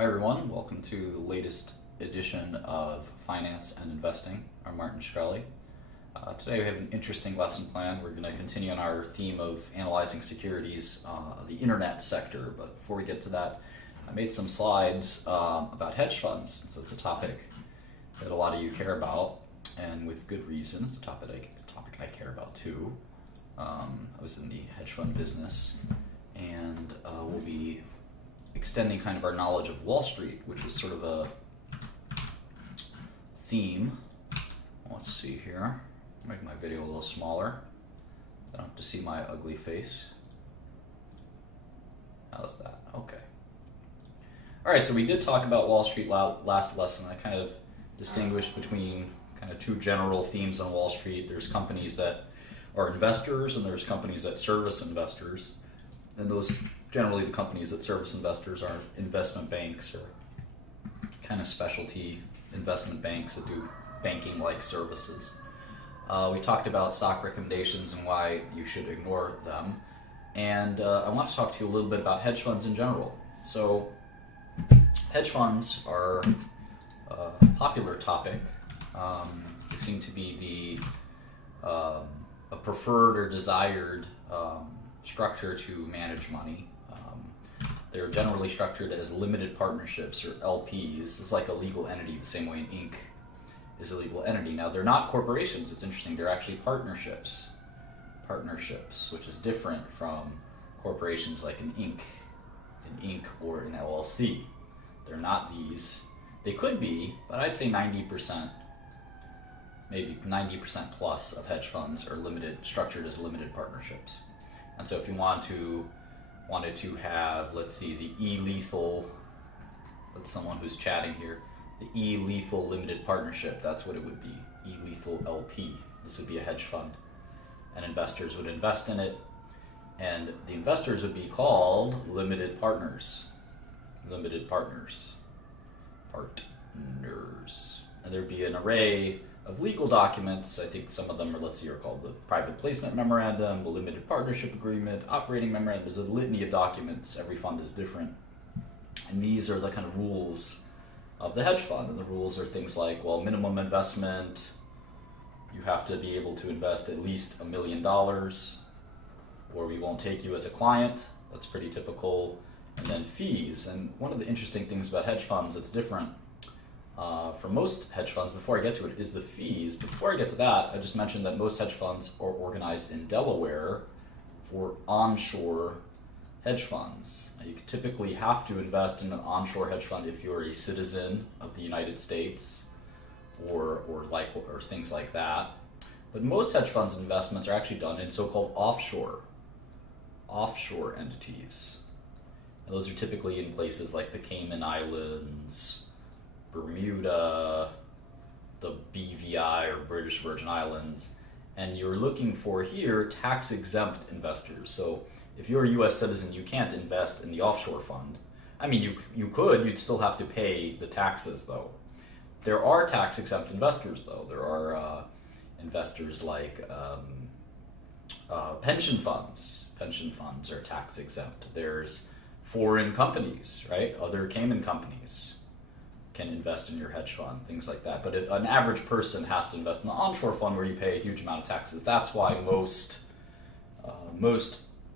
Hi everyone, welcome to the latest edition of Finance and Investing. I'm Martin Shkreli. Today we have an interesting lesson plan. We're going to continue on our theme of analyzing securities, the internet sector. But before we get to that, I made some slides about hedge funds. So it's a topic that a lot of you care about, and with good reason. It's a topic I care about too. I was in the hedge fund business, and we'll be extending kind of our knowledge of Wall Street, which is sort of a theme. Let's see here. Make my video a little smaller. I don't have to see my ugly face. How's that? Okay. All right, so we did talk about Wall Street last lesson. I kind of distinguished between kind of two general themes on Wall Street. There's companies that are investors, and there's companies that service investors. And those generally the companies that service investors are investment banks or kind of specialty investment banks that do banking-like services. We talked about stock recommendations and why you should ignore them. And I want to talk to you a little bit about hedge funds in general. So hedge funds are a popular topic. They seem to be a preferred or desired structure to manage money. They're generally structured as limited partnerships or LPs. It's like a legal entity, the same way an Inc. is a legal entity. Now, they're not corporations. It's interesting. They're actually partnerships, which is different from corporations like an Inc. Or an LLC. They're not these. They could be, but I'd say 90%, maybe 90% plus of hedge funds are structured as limited partnerships. And so if you wanted to have, let's see, the e-lethal, that's someone who's chatting here, the e-lethal limited partnership, that's what it would be, e-lethal LP. This would be a hedge fund, and investors would invest in it, and the investors would be called limited partners. And there'd be an array of legal documents. I think some of them are called the private placement memorandum, the limited partnership agreement, operating memorandum. There's a litany of documents. Every fund is different. And these are the kind of rules of the hedge fund. And the rules are things like, well, minimum investment, you have to be able to invest at least $1 million, or we won't take you as a client. That's pretty typical. And then fees. And one of the interesting things about hedge funds that's different from most hedge funds, before I get to it, is the fees. But before I get to that, I just mentioned that most hedge funds are organized in Delaware for onshore hedge funds. Now, you typically have to invest in an onshore hedge fund if you're a citizen of the United States or things like that. But most hedge funds investments are actually done in so-called offshore entities. And those are typically in places like the Cayman Islands, Bermuda, the BVI or British Virgin Islands, and you're looking for here tax-exempt investors. So if you're a U.S. citizen, you can't invest in the offshore fund. I mean, you could, you'd still have to pay the taxes though. There are tax-exempt investors though. There are investors like pension funds. Pension funds are tax-exempt. There's foreign companies, right? Other Cayman companies can invest in your hedge fund, things like that. But an average person has to invest in the onshore fund where you pay a huge amount of taxes. That's why most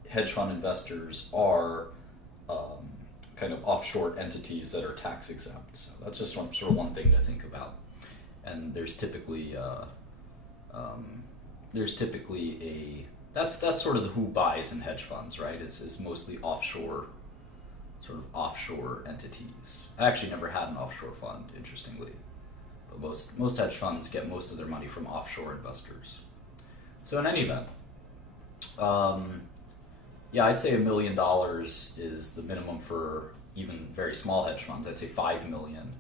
hedge fund investors are kind of offshore entities that are tax exempt. So that's just sort of one thing to think about. And there's typically that's sort of the who buys in hedge funds, right? It's mostly offshore entities. I actually never had an offshore fund, interestingly, but most hedge funds get most of their money from offshore investors. So in any event, I'd say $1 million is the minimum for even very small hedge funds. I'd say $5 million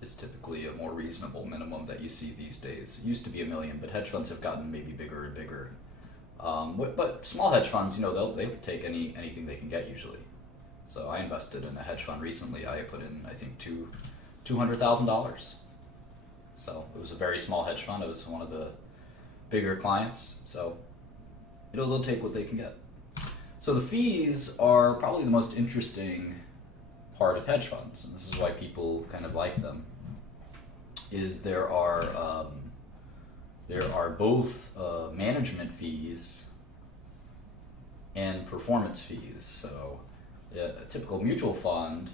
is typically a more reasonable minimum that you see these days. It used to be $1 million, but hedge funds have gotten maybe bigger and bigger. But small hedge funds, they'll take anything they can get usually. So I invested in a hedge fund recently. I put in, I think, $200,000. So it was a very small hedge fund. It was one of the bigger clients. So they'll take what they can get. So the fees are probably the most interesting part of hedge funds, and this is why people kind of like them, is there are both management fees and performance fees. So a typical mutual fund,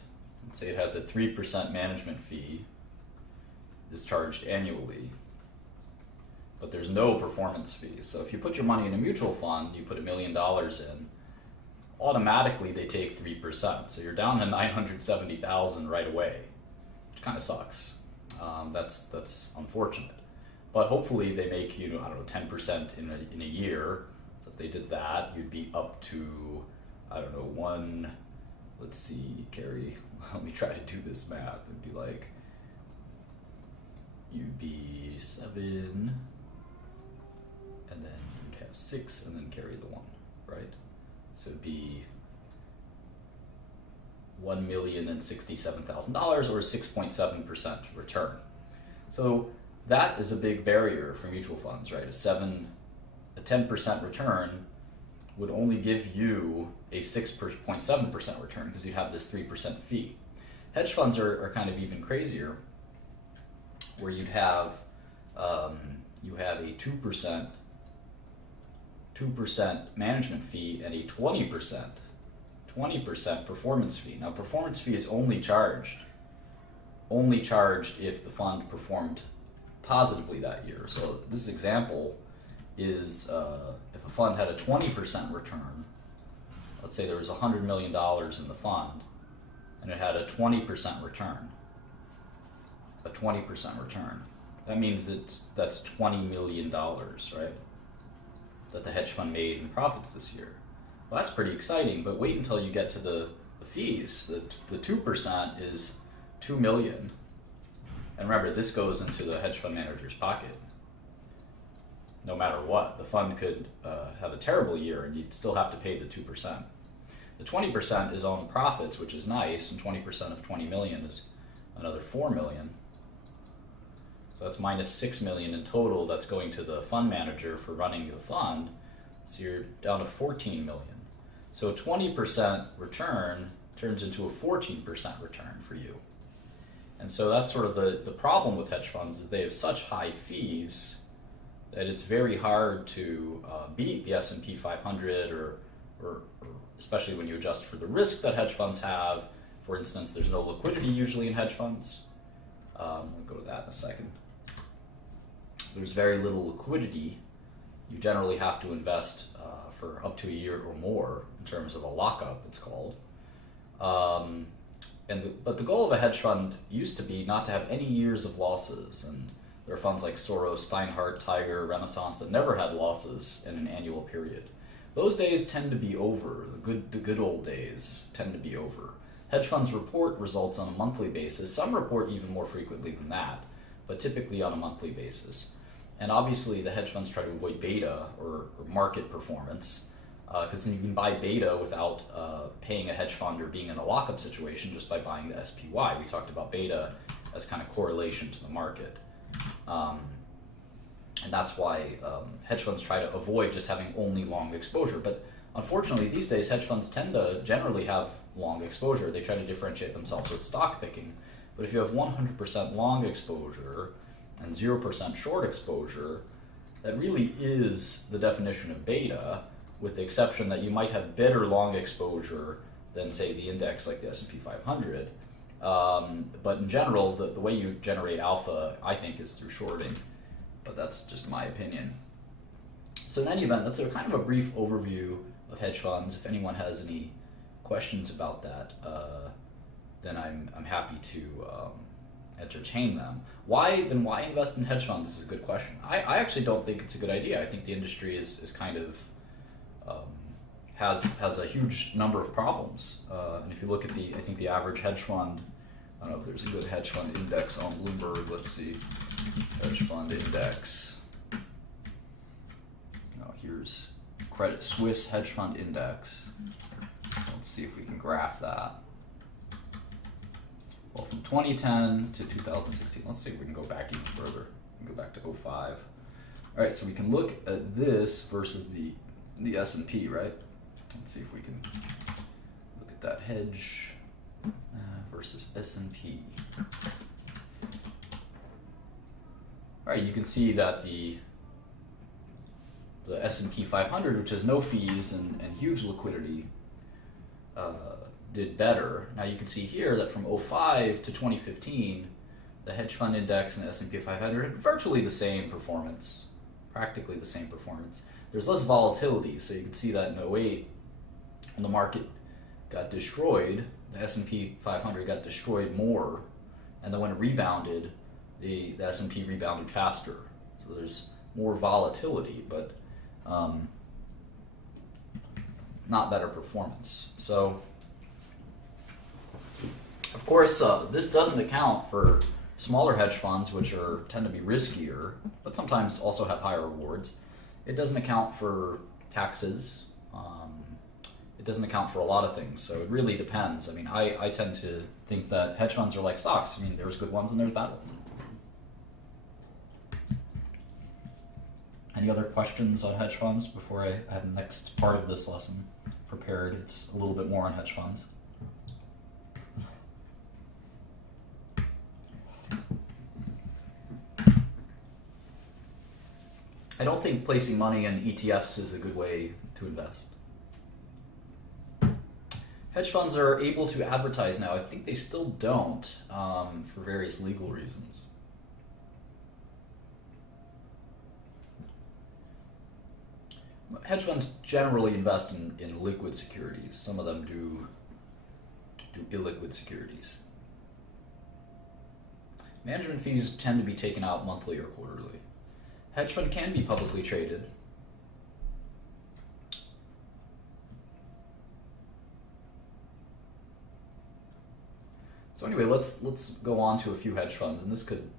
let's say it has a 3% management fee, is charged annually, but there's no performance fees. So if you put your money in a mutual fund, you put $1 million in, automatically they take 3%. So you're down to $970,000 right away, which kind of sucks. That's unfortunate. But hopefully they make, I don't know, 10% in a year. So if they did that, you'd be up to, I don't know, let's see, Carrie, let me try to do this math. It'd be like, you'd be 7, and then you'd have 6, and then carry the 1, right? So it'd be $1,067,000 or 6.7% return. So that is a big barrier for mutual funds, right? A 10% return would only give you a 6.7% return because you'd have this 3% fee. Hedge funds are kind of even crazier, where you'd have a 2% management fee and a 20% performance fee. Now, performance fee is only charged if the fund performed positively that year. So this example is if a fund had a 20% return, let's say there was $100 million in the fund, and it had a 20% return. That means that's $20 million, right? That the hedge fund made in profits this year. Well, that's pretty exciting, but wait until you get to the fees. The 2% is $2 million. And remember, this goes into the hedge fund manager's pocket. No matter what, the fund could have a terrible year and you'd still have to pay the 2%. The 20% is on profits, which is nice, and 20% of 20 million is another 4 million. So that's minus 6 million in total that's going to the fund manager for running the fund. So you're down to 14 million. So a 20% return turns into a 14% return for you. And so that's sort of the problem with hedge funds, is they have such high fees that it's very hard to beat the S&P 500 or especially when you adjust for the risk that hedge funds have. For instance, there's no liquidity usually in hedge funds. We'll go to that in a second. There's very little liquidity. You generally have to invest for up to a year or more in terms of a lockup, it's called. But the goal of a hedge fund used to be not to have any years of losses. And there are funds like Soros, Steinhardt, Tiger, Renaissance that never had losses in an annual period. Those days tend to be over. The good old days tend to be over. Hedge funds report results on a monthly basis. Some report even more frequently than that, but typically on a monthly basis. And obviously the hedge funds try to avoid beta or market performance, because then you can buy beta without paying a hedge fund or being in a lockup situation just by buying the SPY. We talked about beta as kind of correlation to the market. And that's why hedge funds try to avoid just having only long exposure. But unfortunately, these days, hedge funds tend to generally have long exposure. They try to differentiate themselves with stock picking. But if you have 100% long exposure and 0% short exposure, that really is the definition of beta, with the exception that you might have better long exposure than, say, the index like the S&P 500. But in general, the way you generate alpha, I think, is through shorting. But that's just my opinion. So in any event, that's a kind of a brief overview of hedge funds. If anyone has any questions about that, then I'm happy to entertain them. Why invest in hedge funds is a good question. I actually don't think it's a good idea. I think the industry is kind of has a huge number of problems. And if you look at I think the average hedge fund, I don't know if there's a good hedge fund index on Bloomberg. Let's see, hedge fund index. No, here's Credit Suisse hedge fund index. Let's see if we can graph that. Well, from 2010 to 2016, let's see if we can go back even further. We can go back to 05. All right, so we can look at this versus the S&P, right? Let's see if we can look at that hedge. versus S&P. All right, you can see that the S&P 500, which has no fees and huge liquidity, did better. Now you can see here that from 05 to 2015, the hedge fund index and the S&P 500 had virtually the same performance, practically the same performance. There's less volatility, so you can see that in 08, when the market got destroyed, the S&P 500 got destroyed more, and then when it rebounded, the S&P rebounded faster. So there's more volatility, but not better performance. So, of course, this doesn't account for smaller hedge funds, which tend to be riskier, but sometimes also have higher rewards. It doesn't account for taxes. It doesn't account for a lot of things, so it really depends. I mean, I tend to think that hedge funds are like stocks. I mean, there's good ones and there's bad ones. Any other questions on hedge funds before I have the next part of this lesson prepared? It's a little bit more on hedge funds. I don't think placing money in ETFs is a good way to invest. Hedge funds are able to advertise now. I think they still don't for various legal reasons. Hedge funds generally invest in liquid securities. Some of them do illiquid securities. Management fees tend to be taken out monthly or quarterly. Hedge fund can be publicly traded. So anyway, let's go on to a few hedge funds, and this could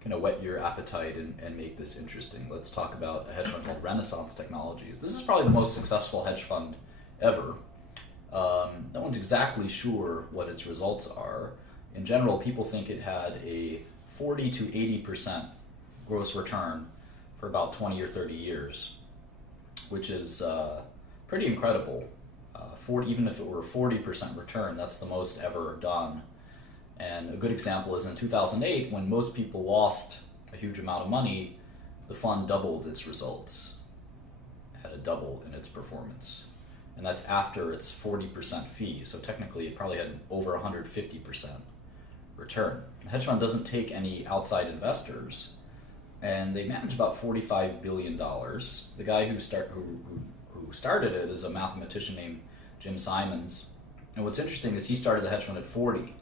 kind of whet your appetite and make this interesting. Let's talk about a hedge fund called Renaissance Technologies. This is probably the most successful hedge fund ever. No one's exactly sure what its results are. In general, people think it had a 40 to 80% gross return for about 20 or 30 years, which is pretty incredible. Even if it were a 40% return, that's the most ever done. And a good example is in 2008, when most people lost a huge amount of money, the fund doubled its results. It had a double in its performance. And that's after its 40% fee, so technically it probably had over 150% return. The hedge fund doesn't take any outside investors, and they manage about $45 billion. The guy who started it is a mathematician named Jim Simons. And what's interesting is he started the hedge fund at 40.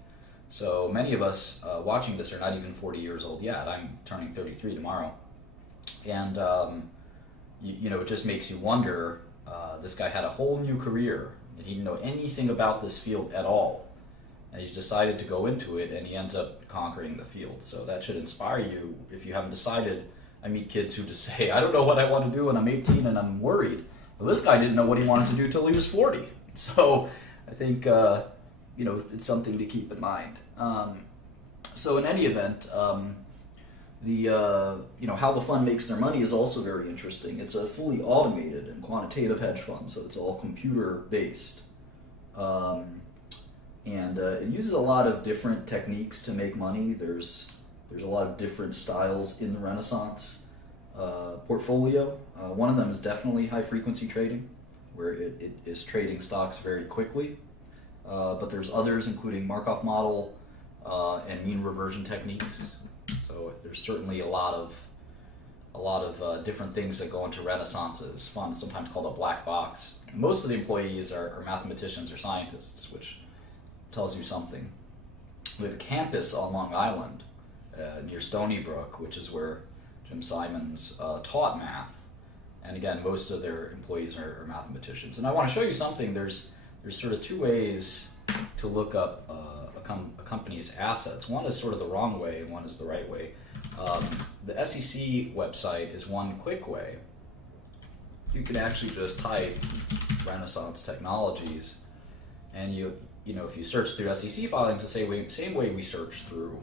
So many of us watching this are not even 40 years old yet. I'm turning 33 tomorrow. And, it just makes you wonder, this guy had a whole new career, and he didn't know anything about this field at all. And he's decided to go into it, and he ends up conquering the field. So that should inspire you if you haven't decided. I meet kids who just say, I don't know what I want to do when I'm 18 and I'm worried. Well, this guy didn't know what he wanted to do till he was 40. So I think, it's something to keep in mind. So in any event, how the fund makes their money is also very interesting. It's a fully automated and quantitative hedge fund, so it's all computer-based. And it uses a lot of different techniques to make money. There's a lot of different styles in the Renaissance portfolio. One of them is definitely high-frequency trading, where it is trading stocks very quickly. But there's others, including Markov model and mean reversion techniques. So there's certainly a lot of different things that go into Renaissance's fund, sometimes called a black box. Most of the employees are mathematicians or scientists, which tells you something. We have a campus on Long Island near Stony Brook, which is where Jim Simons taught math. And again, most of their employees are mathematicians. And I want to show you something. There's sort of two ways to look up a company's assets. One is sort of the wrong way, and one is the right way. The SEC website is one quick way. You can actually just type Renaissance Technologies, and if you search through SEC filings, the same way we search through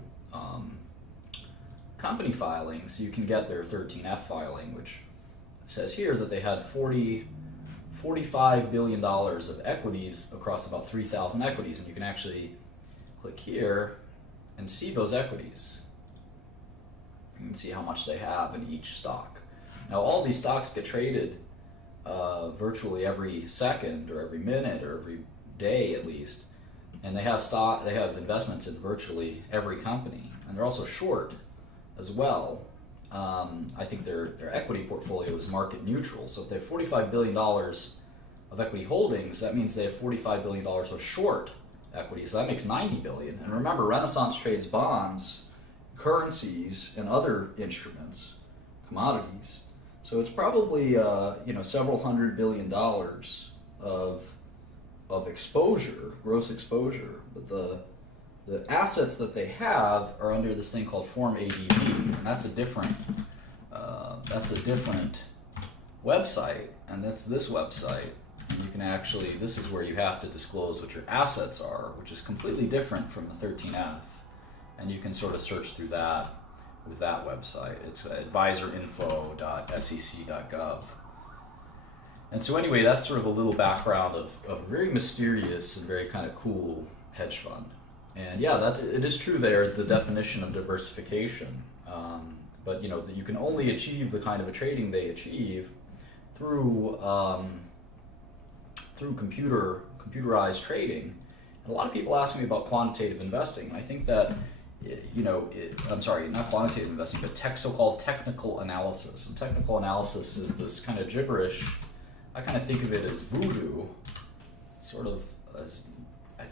company filings, you can get their 13F filing, which says here that they had $45 billion of equities across about 3,000 equities, and you can actually click here and see those equities. You can see how much they have in each stock. Now all these stocks get traded virtually every second or every minute or every day at least, and they have investments in virtually every company, and they're also short as well. I think their equity portfolio is market neutral. So if they have $45 billion of equity holdings, that means they have $45 billion of short equity. So that makes $90 billion. And remember, Renaissance trades bonds, currencies, and other instruments, commodities. So it's probably several $100 billion of exposure, gross exposure. But the assets that they have are under this thing called Form ADV, and that's a different website, and that's this website. And you can actually, this is where you have to disclose what your assets are, which is completely different from the 13F, and you can sort of search through that with that website. It's advisorinfo.sec.gov. And so anyway, that's sort of a little background of a very mysterious and very kind of cool hedge fund. And yeah, it is true there, the definition of diversification. But that you can only achieve the kind of a trading they achieve through computerized trading. And a lot of people ask me about quantitative investing. I think that I'm sorry, not quantitative investing, but so-called technical analysis. And technical analysis is this kind of gibberish. I kind of think of it as voodoo, sort of as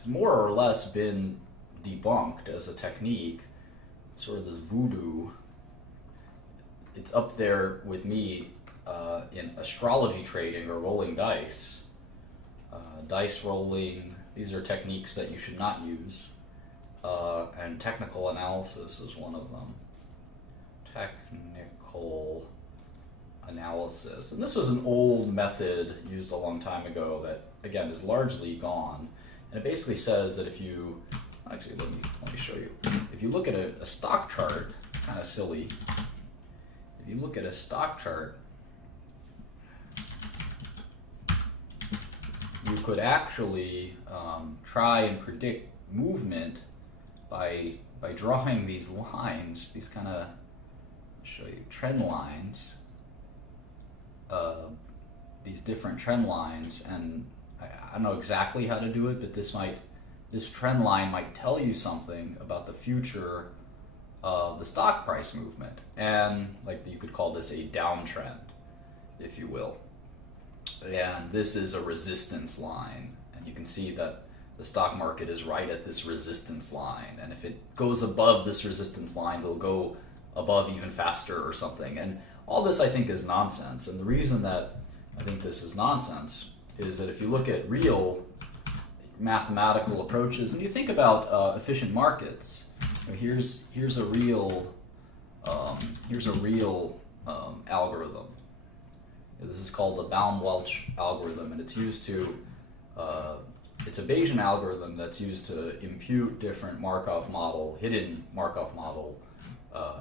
more or less been debunked as a technique. Sort of this voodoo. It's up there with me in astrology trading or rolling dice. Dice rolling, these are techniques that you should not use. And technical analysis is one of them. Technical analysis. And this was an old method used a long time ago that, again, is largely gone. And it basically says that if you, actually let me show you. If you look at a stock chart, kind of silly, if you look at a stock chart, you could actually try and predict movement by drawing these lines, these kind of, show you, trend lines, these different trend lines, and I don't know exactly how to do it, but this trend line might tell you something about the future of the stock price movement, and like you could call this a downtrend, if you will. And this is a resistance line, and you can see that the stock market is right at this resistance line, and if it goes above this resistance line, it'll go above even faster or something. And all this, I think, is nonsense. And the reason that I think this is nonsense is that if you look at real mathematical approaches, and you think about efficient markets, here's a real algorithm. This is called the Baum-Welch algorithm, and it's used to it's a Bayesian algorithm that's used to impute different hidden Markov model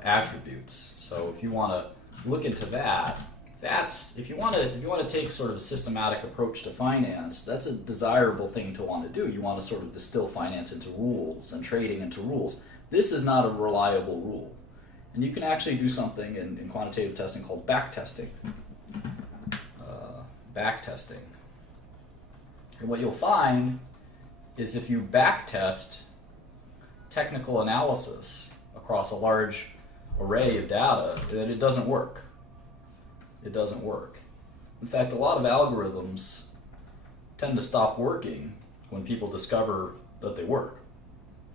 attributes. So if you want to look into that, if you want to take sort of a systematic approach to finance, that's a desirable thing to want to do. You want to sort of distill finance into rules and trading into rules. This is not a reliable rule, and you can actually do something in quantitative testing called backtesting. Backtesting. And what you'll find is if you backtest technical analysis across a large array of data, that it doesn't work. It doesn't work. In fact, a lot of algorithms tend to stop working when people discover that they work.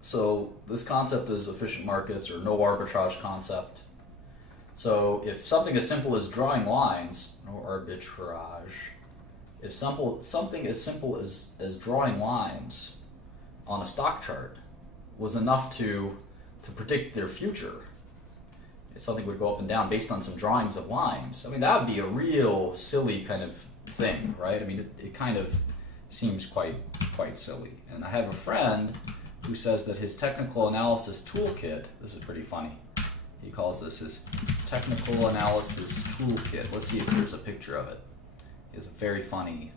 So this concept is efficient markets or no arbitrage concept. So if something as simple as drawing lines, no arbitrage, if something as simple as drawing lines on a stock chart was enough to predict their future, if something would go up and down based on some drawings of lines, I mean, that would be a real silly kind of thing, right? I mean, it kind of seems quite silly. And I have a friend who says that his technical analysis toolkit, this is pretty funny, he calls this his technical analysis toolkit. Let's see if there's a picture of it. He has a very funny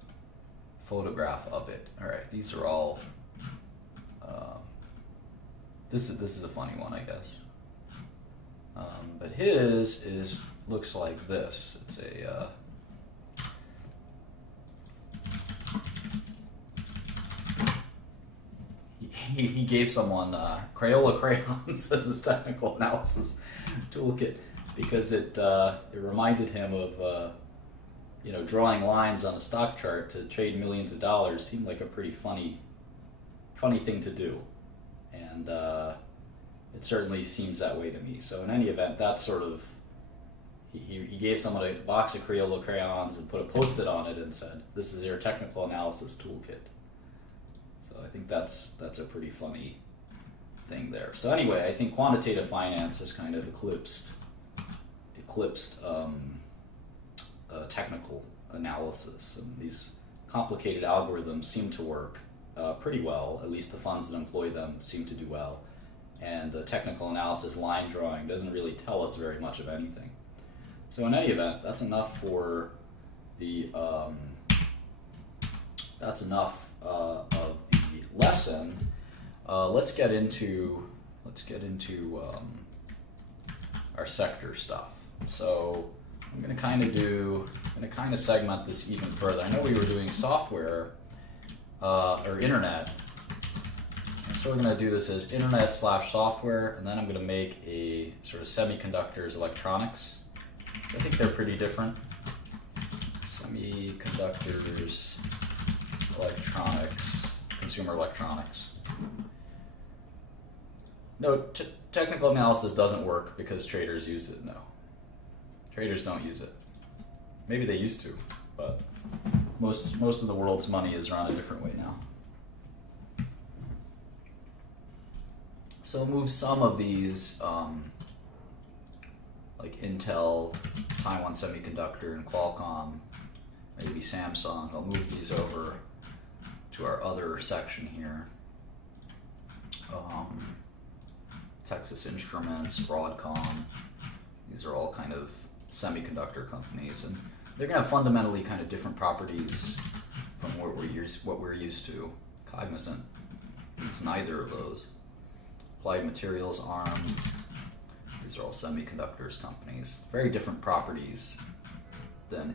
photograph of it. All right, these are all this is a funny one, I guess. But his looks like this. It's a he gave someone Crayola crayons as his technical analysis toolkit because it reminded him of drawing lines on a stock chart to trade millions of dollars. Seemed like a pretty funny thing to do, and it certainly seems that way to me. So in any event, that's sort of he gave someone a box of Crayola crayons and put a Post-it on it and said, "This is your technical analysis toolkit." So I think that's a pretty funny thing there. So anyway, I think quantitative finance has kind of eclipsed technical analysis, and these complicated algorithms seem to work pretty well. At least the funds that employ them seem to do well, and the technical analysis line drawing doesn't really tell us very much of anything. So in any event, that's enough for the of the lesson. Let's get into our sector stuff. So I'm going to kind of segment this even further. I know we were doing software or internet, and so we're going to do this as internet/software, and then I'm going to make a sort of semiconductors electronics. So I think they're pretty different. Semiconductors, electronics, consumer electronics. No, technical analysis doesn't work because traders use it. No, traders don't use it. Maybe they used to, but most of the world's money is run a different way now. So I'll move some of these, like Intel, Taiwan Semiconductor, and Qualcomm, maybe Samsung. I'll move these over to our other section here. Texas Instruments, Broadcom. These are all kind of semiconductor companies, and they're going to have fundamentally kind of different properties from what we're used to. Cognizant is neither of those. Applied Materials, ARM. These are all semiconductors companies. Very different properties than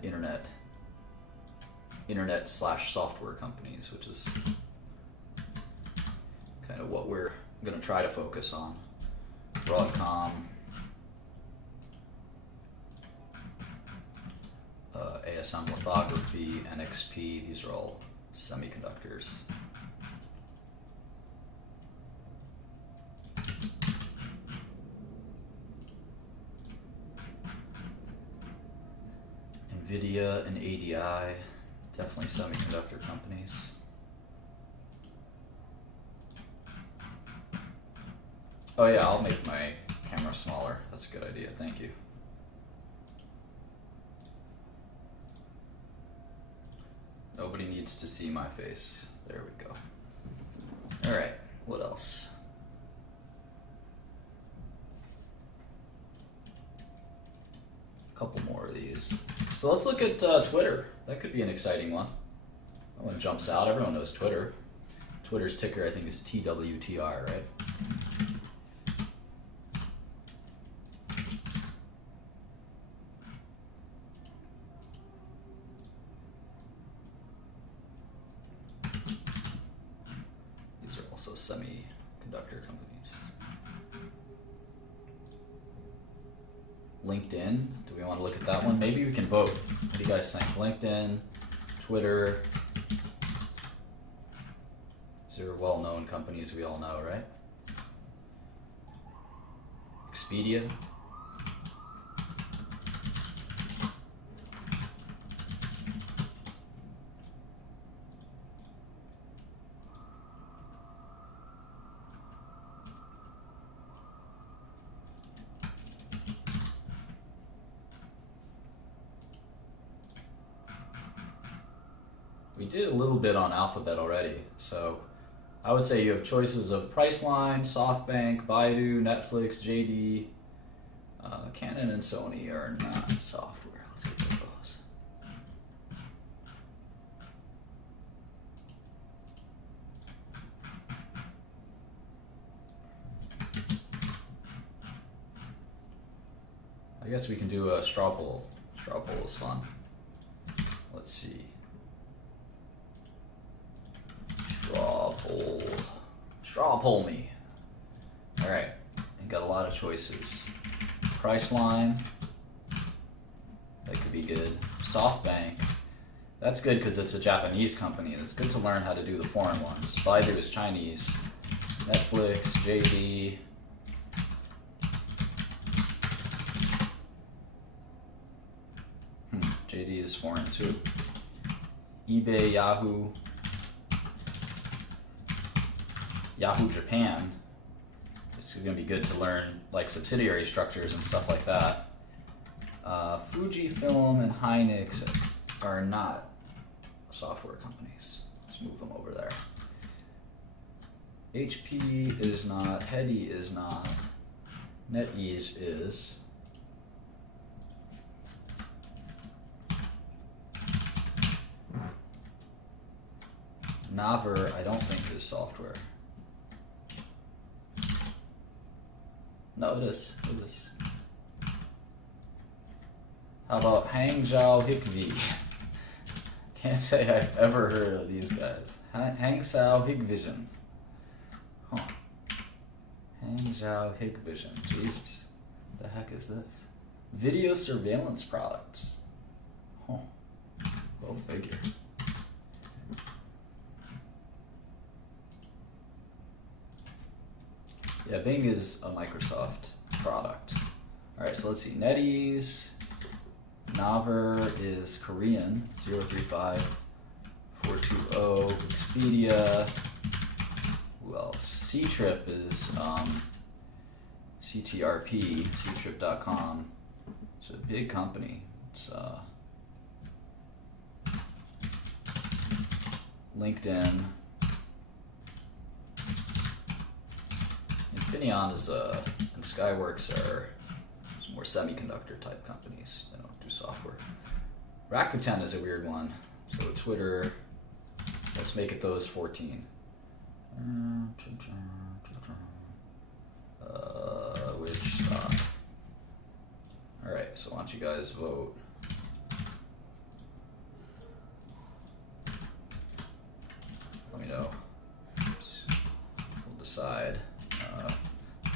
internet/software companies, which is kind of what we're going to try to focus on. Broadcom, ASM Lithography, NXP, these are all semiconductors. NVIDIA and ADI, definitely semiconductor companies. Oh yeah, I'll make my camera smaller. That's a good idea, thank you. Nobody needs to see my face. There we go. Alright, what else? A couple more of these. So let's look at Twitter. That could be an exciting one. That one jumps out. Everyone knows Twitter. Twitter's ticker, I think, is TWTR, right? These are also semiconductor companies. LinkedIn, do we want to look at that one? Maybe we can vote. What do you guys think? LinkedIn, Twitter. These are well-known companies we all know, right? Expedia. We did a little bit on Alphabet already, so I would say you have choices of Priceline, SoftBank, Baidu, Netflix, JD. Canon and Sony are not software. Let's get to those. I guess we can do a straw poll. Straw poll is fun. Let's see. Straw poll. Straw poll me. Alright. And got a lot of choices. Priceline. That could be good. SoftBank. That's good because it's a Japanese company. And it's good to learn how to do the foreign ones. Baidu is Chinese. Netflix, JD. JD is foreign too. eBay, Yahoo. Yahoo Japan. It's going to be good to learn like subsidiary structures and stuff like that. Fujifilm and Hynix are not software companies. Let's move them over there. HP is not. Hedy is not. NetEase is. Naver, I don't think is software. No, it is. It is. How about Hangzhou Hikvi? Can't say I've ever heard of these guys. Hangzhou Hikvision. Huh. Hangzhou Hikvision. Jesus. The heck is this? Video surveillance products. Huh. Go figure. Yeah, Bing is a Microsoft product. Alright, so let's see. NetEase. Naver is Korean. 035 420. Expedia. Who else? Ctrip is CTRP. Ctrip.com. It's a big company. It's LinkedIn. Infineon is and Skyworks are more semiconductor type companies. They don't do software. Rakuten is a weird one. So Twitter, let's make it those 14. Which stock? Alright, so why don't you guys vote? Let me know. Oops. We'll decide.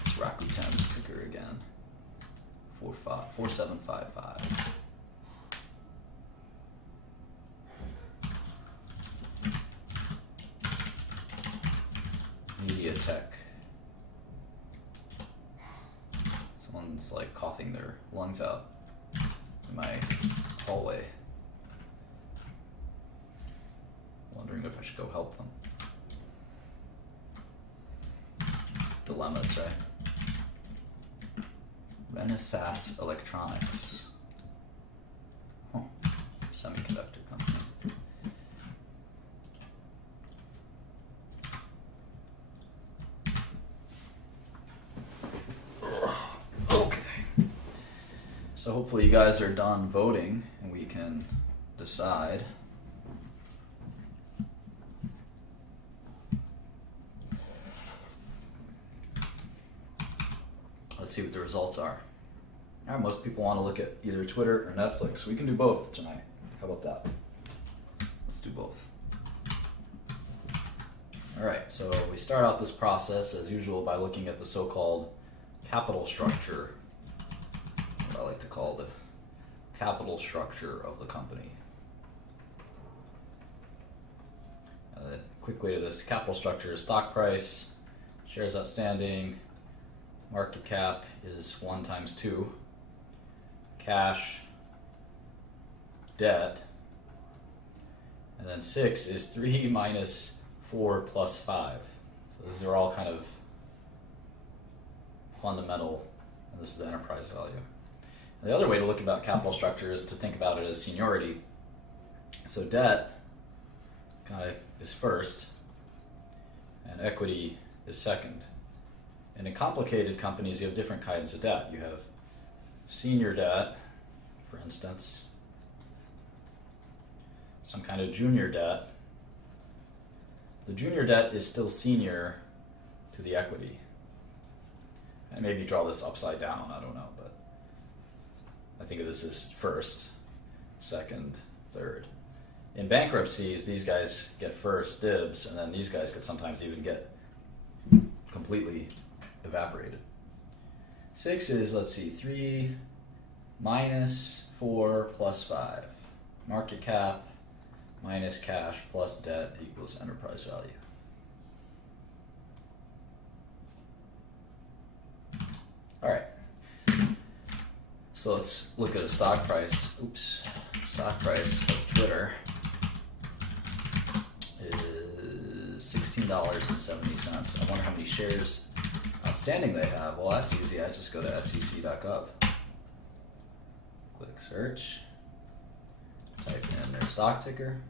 It's Rakuten's ticker again. 4755. MediaTek. Someone's like coughing their lungs out in my hallway. Wondering if I should go help them. Dilemmas, right? Renesas Electronics. Huh. Semiconductor company. Okay. So hopefully you guys are done voting and we can decide. Let's see what the results are. All right, most people want to look at either Twitter or Netflix. We can do both tonight. How about that? Let's do both. All right, so we start out this process as usual by looking at the so-called capital structure, what I like to call the capital structure of the company. A quick way to this capital structure is stock price, shares outstanding, market cap is 1 times 2, cash, debt, and then 6 is 3 minus 4 plus 5. So these are all kind of fundamental, and this is the enterprise value. And the other way to look about capital structure is to think about it as seniority. So debt kind of is first, and equity is second. And in complicated companies, you have different kinds of debt. You have senior debt, for instance, some kind of junior debt. The junior debt is still senior to the equity. And maybe draw this upside down, I don't know, but I think of this as first, second, third. In bankruptcies, these guys get first dibs, and then these guys could sometimes even get completely evaporated. 6 is, let's see, 3 minus 4 plus 5. Market cap minus cash plus debt equals enterprise value. All right. So let's look at a stock price. Stock price of Twitter is $16.70. I wonder how many shares outstanding they have. Well, that's easy. I just go to sec.gov. Click search. Type in their stock ticker.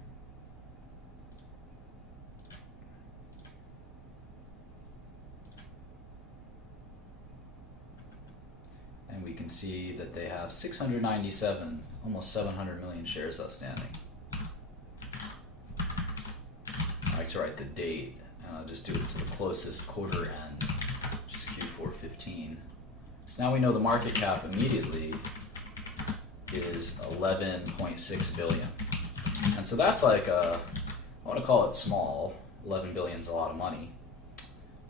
And we can see that they have 697, almost 700 million shares outstanding. I like to write the date, and I'll just do it to the closest quarter end, which is Q415. So now we know the market cap immediately is 11.6 billion. And so that's like I want to call it small. 11 billion is a lot of money.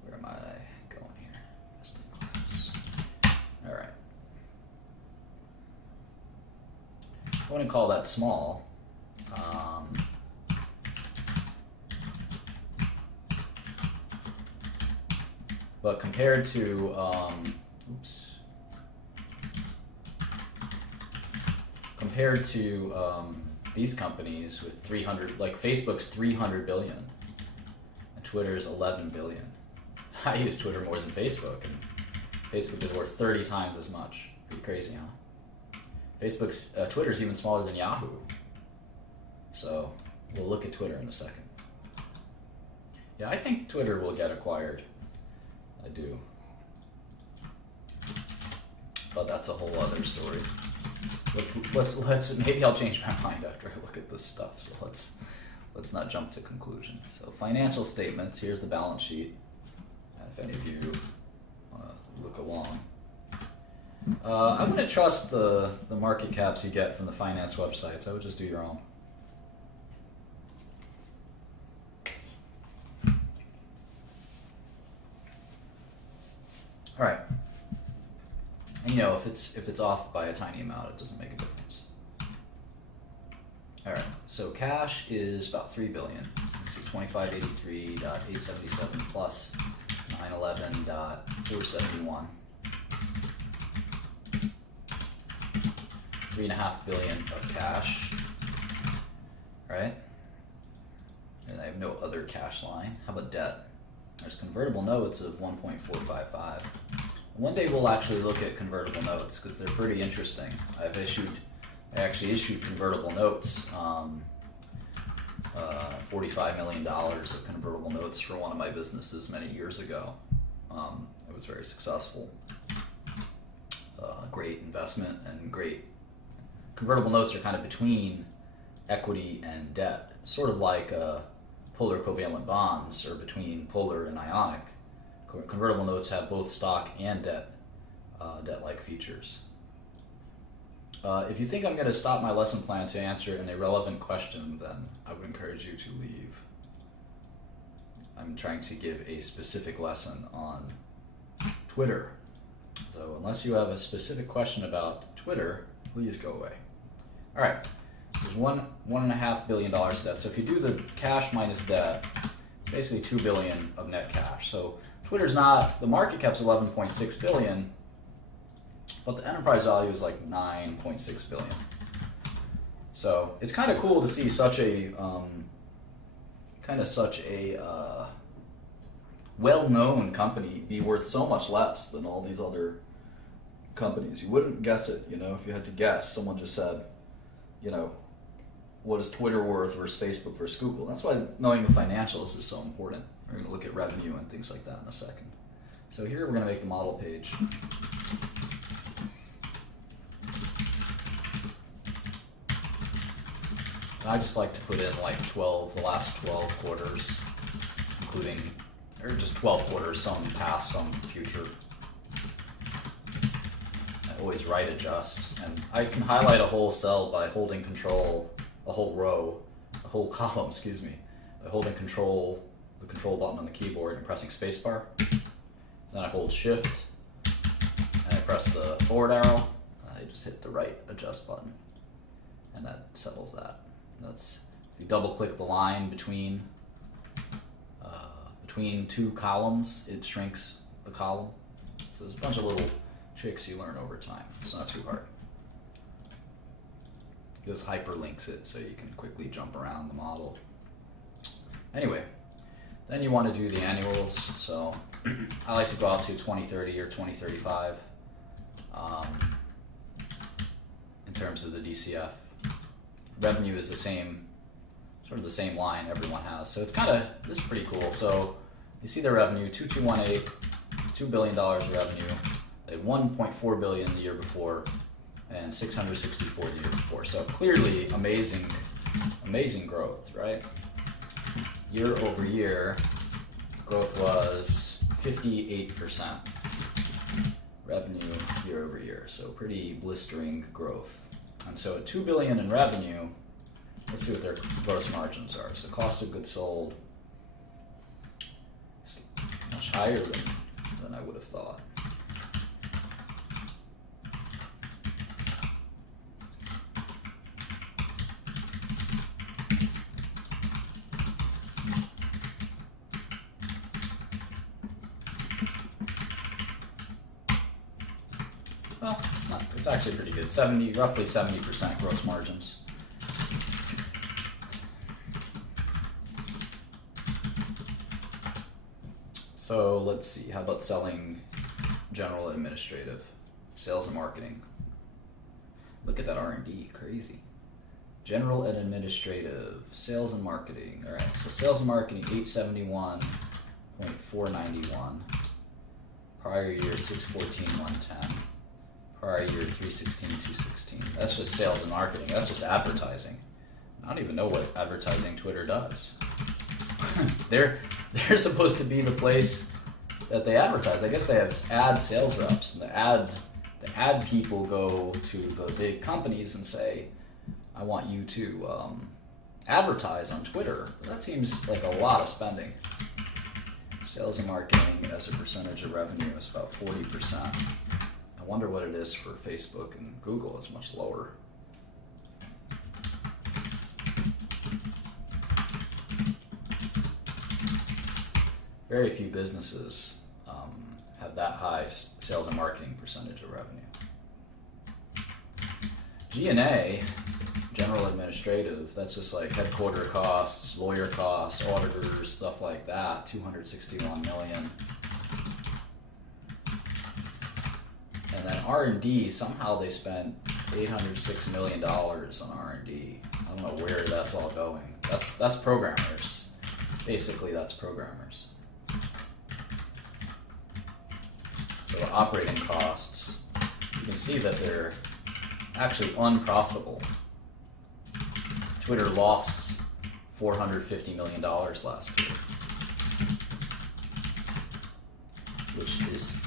Where am I going here? Investing class. All right. I wouldn't call that small. But compared to, compared to these companies with 300, like Facebook's 300 billion, and Twitter's 11 billion. I use Twitter more than Facebook, and Facebook is worth 30 times as much. Pretty crazy, huh? Twitter's even smaller than Yahoo. So we'll look at Twitter in a second. Yeah, I think Twitter will get acquired. I do. But that's a whole other story. Let's maybe I'll change my mind after I look at this stuff. So let's not jump to conclusions. So financial statements, here's the balance sheet. And if any of you want to look along. I wouldn't trust the market caps you get from the finance websites. I would just do your own. All right. And, if it's off by a tiny amount, it doesn't make a difference. All right. So cash is about 3 billion. Let's see, 2583.877 plus 911.471. 3.5 billion of cash. Right? And I have no other cash line. How about debt? There's convertible notes of 1.455. One day we'll actually look at convertible notes because they're pretty interesting. I actually issued convertible notes, $45 million of convertible notes for one of my businesses many years ago. It was very successful. Great investment and great. Convertible notes are kind of between equity and debt, sort of like polar covalent bonds are between polar and ionic. Convertible notes have both stock and debt-like features. If you think I'm going to stop my lesson plan to answer an irrelevant question, then I would encourage you to leave. I'm trying to give a specific lesson on Twitter. So unless you have a specific question about Twitter, please go away. All right. There's $1.5 billion debt. So if you do the cash minus debt, it's basically $2 billion of net cash. So Twitter's not, the market cap's 11.6 billion, but the enterprise value is like 9.6 billion. So it's kind of cool to see such a well-known company be worth so much less than all these other companies. You wouldn't guess it, if you had to guess. Someone just said, what is Twitter worth versus Facebook versus Google? That's why knowing the financials is so important. We're going to look at revenue and things like that in a second. So here we're going to make the model page. And I just like to put in like the last 12 quarters, including, or just 12 quarters, some past, some future. always right adjust, and I can highlight a whole cell by holding control, a whole row, a whole column, excuse me, by holding the control button on the keyboard and pressing spacebar. Then I hold shift and I press the forward arrow. I just hit the right adjust button, and that settles that. That's, if you double click the line between two columns, it shrinks the column. So there's a bunch of little tricks you learn over time. It's not too hard. It just hyperlinks it so you can quickly jump around the model. Anyway, then you want to do the annuals. So I like to go out to 2030 or 2035 in terms of the DCF. Revenue is the same, sort of the same line everyone has. So it's this is pretty cool. So you see their revenue, 2218, $2 billion revenue. They had 1.4 billion the year before and 664 the year before. So clearly amazing growth, right? Year over year, growth was 58%. Revenue year over year. So pretty blistering growth. And so at 2 billion in revenue, let's see what their gross margins are. So cost of goods sold is much higher than I would have thought. Well, it's actually pretty good. Roughly 70% gross margins. So let's see, how about selling, general administrative, sales and marketing? Look at that R&D, crazy. General and administrative, sales and marketing. All right, so sales and marketing, 871.491. Prior year, 614.110. Prior year, 316.216. That's just sales and marketing. That's just advertising. I don't even know what advertising Twitter does. They're supposed to be the place that they advertise. I guess they have ad sales reps, and the ad people go to the big companies and say, I want you to advertise on Twitter. But that seems like a lot of spending. Sales and marketing as a percentage of revenue is about 40%. I wonder what it is for Facebook and Google. It's much lower. Very few businesses have that high sales and marketing percentage of revenue. G&A, general administrative, that's just like headquarter costs, lawyer costs, auditors, stuff like that, 261 million. And then R&D, somehow they spent $806 million on R&D. I don't know where that's all going. That's programmers. Basically, that's programmers. So operating costs, you can see that they're actually unprofitable. Twitter lost $450 million last year, which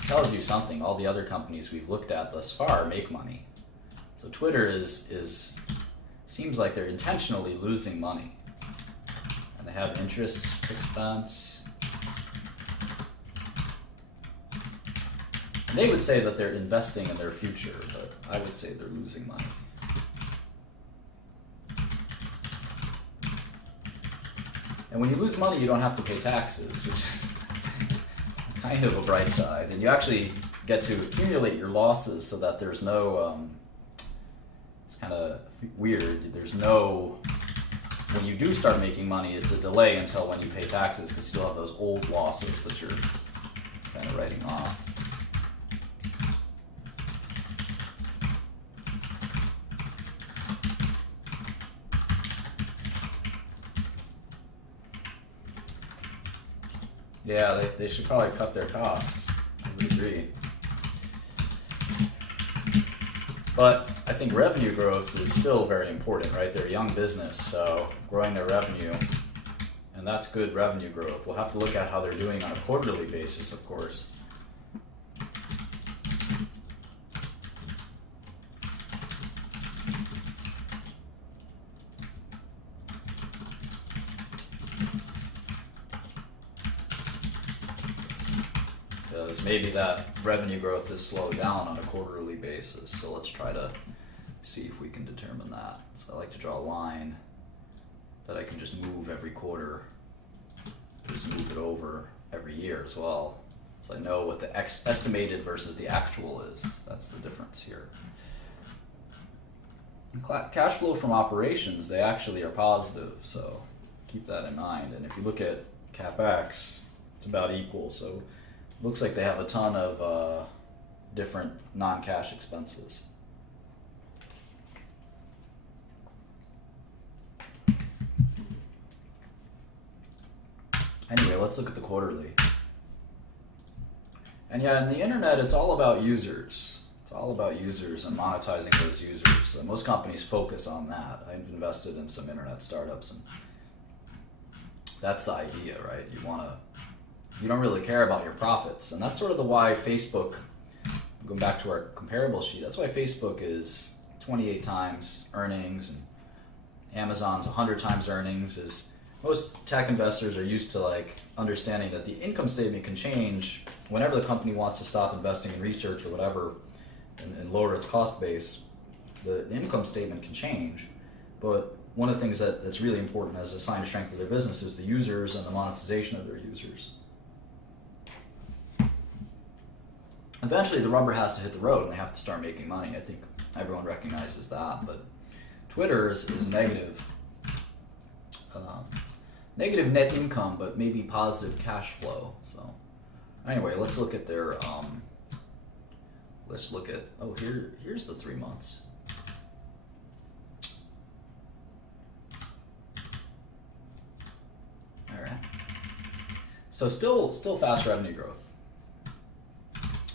tells you something. All the other companies we've looked at thus far make money. So Twitter seems like they're intentionally losing money. And they have interest expense. They would say that they're investing in their future, but I would say they're losing money. And when you lose money, you don't have to pay taxes, which is kind of a bright side. And you actually get to accumulate your losses so that there's no, it's kind of weird, there's no, when you do start making money, it's a delay until when you pay taxes, because you still have those old losses that you're kind of writing off. Yeah, they should probably cut their costs. I would agree. But I think revenue growth is still very important, right? They're a young business, so growing their revenue, and that's good revenue growth. We'll have to look at how they're doing on a quarterly basis, of course. because maybe that revenue growth is slowed down on a quarterly basis. So let's try to see if we can determine that. So I like to draw a line that I can just move every quarter, just move it over every year as well. So I know what the estimated versus the actual is. That's the difference here. And cash flow from operations, they actually are positive, so keep that in mind. And if you look at CapEx, it's about equal. So it looks like they have a ton of different non-cash expenses. Anyway, let's look at the quarterly. And yeah, in the internet, it's all about users. It's all about users and monetizing those users. Most companies focus on that. I've invested in some internet startups, and that's the idea, right? You don't really care about your profits, and that's sort of the why Facebook, going back to our comparable sheet, that's why Facebook is 28 times earnings and Amazon's 100 times earnings. Is most tech investors are used to like understanding that the income statement can change whenever the company wants to stop investing in research or whatever and lower its cost base. The income statement can change, but one of the things that's really important as a sign of strength of their business is the users and the monetization of their users. Eventually the rubber has to hit the road and they have to start making money. I think everyone recognizes that, but Twitter is negative. Negative net income, but maybe positive cash flow. So anyway, let's look at their, here's the 3 months. All right. So still fast revenue growth.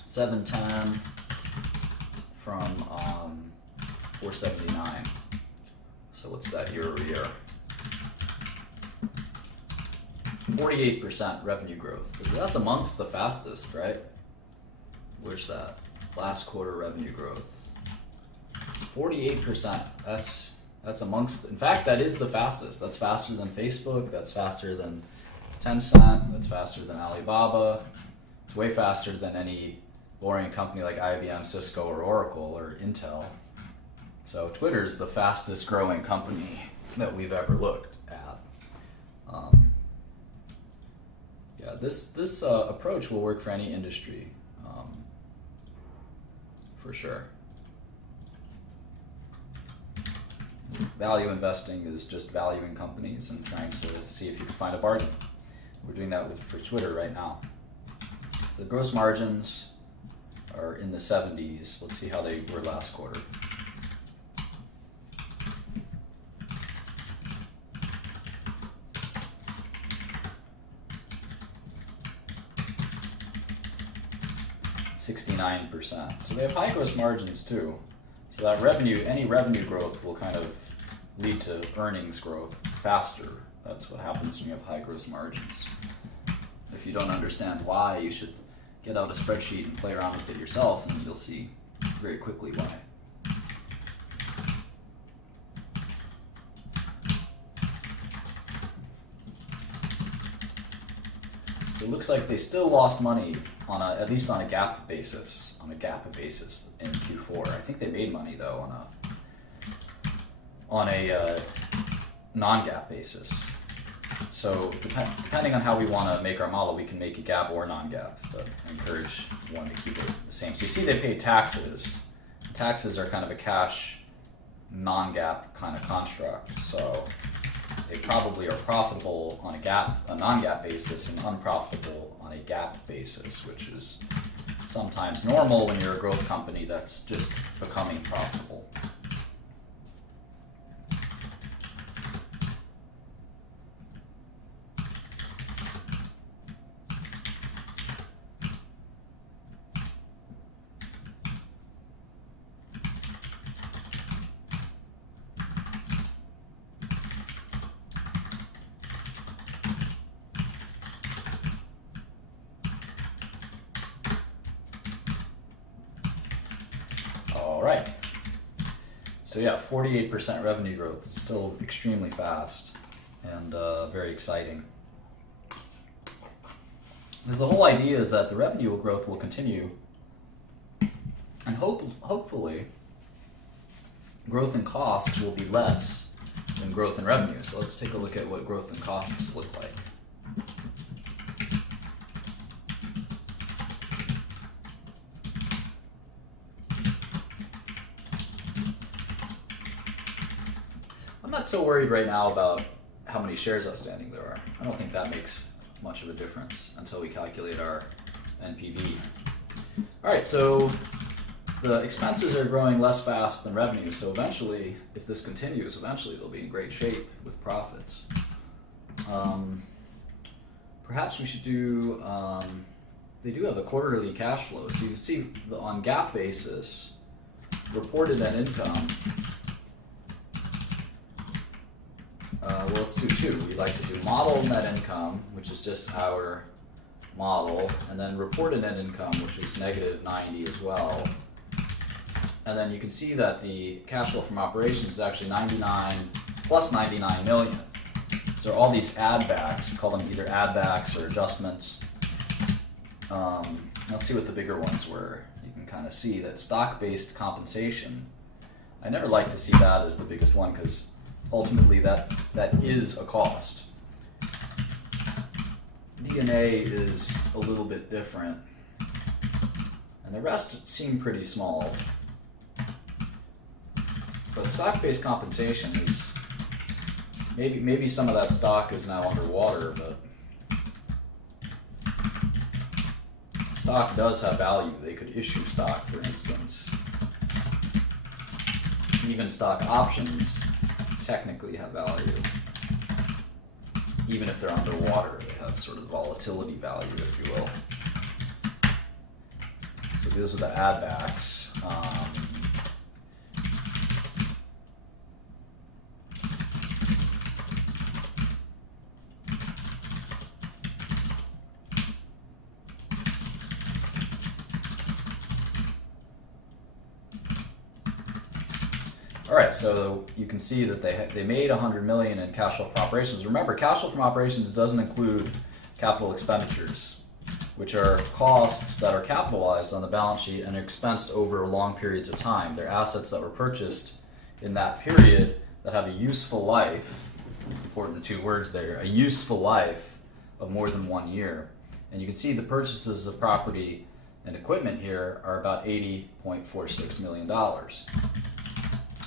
710 from 479. So what's that year over year? 48% revenue growth. That's amongst the fastest, right? Where's that? Last quarter revenue growth. 48%. That's amongst, in fact, that is the fastest. That's faster than Facebook. That's faster than Tencent. That's faster than Alibaba. It's way faster than any boring company like IBM, Cisco, or Oracle, or Intel. So Twitter's the fastest growing company that we've ever looked at. Yeah, this approach will work for any industry, for sure. Value investing is just valuing companies and trying to see if you can find a bargain. We're doing that for Twitter right now. So gross margins are in the 70s. Let's see how they were last quarter. %. So they have high gross margins too. So that any revenue growth will kind of lead to earnings growth faster. That's what happens when you have high gross margins. If you don't understand why, you should get out a spreadsheet and play around with it yourself, and you'll see very quickly why. So it looks like they still lost money at least on a GAAP basis. In Q4. I think they made money though on a non-GAAP basis. So depending on how we want to make our model, we can make it GAAP or non-GAAP, but I encourage one to keep it the same. So you see they pay taxes. Taxes are kind of a cash non-GAAP kind of construct. So they probably are profitable on a non-GAAP basis and unprofitable on a GAAP basis, which is sometimes normal when you're a growth company that's just becoming profitable. All right. So yeah, 48% revenue growth is still extremely fast and very exciting. Because the whole idea is that the revenue growth will continue, and hopefully growth in costs will be less than growth in revenue. So let's take a look at what growth in costs look like. I'm not so worried right now about how many shares outstanding there are. I don't think that makes much of a difference until we calculate our NPV. All right, so the expenses are growing less fast than revenue, so eventually, if this continues, eventually they'll be in great shape with profits. Perhaps we should do, they do have a quarterly cash flow, so you can see on GAAP basis, reported net income, well, let's do two. We'd like to do model net income, which is just our model, and then reported net income, which is negative 90 as well. And then you can see that the cash flow from operations is actually 99 plus 99 million. So all these add backs, we call them either add backs or adjustments. Let's see what the bigger ones were. You can kind of see that stock-based compensation, I never like to see that as the biggest one because ultimately that is a cost. DNA is a little bit different, and the rest seem pretty small. But stock-based compensation is maybe some of that stock is now underwater, but stock does have value. They could issue stock, for instance. Even stock options technically have value. Even if they're underwater, they have sort of volatility value, if you will. So those are the add backs. All right, so you can see that they made 100 million in cash flow from operations. Remember, cash flow from operations doesn't include capital expenditures, which are costs that are capitalized on the balance sheet and expensed over long periods of time. They're assets that were purchased in that period that have a useful life, important two words there, a useful life of more than 1 year. And you can see the purchases of property and equipment here are about $80.46 million.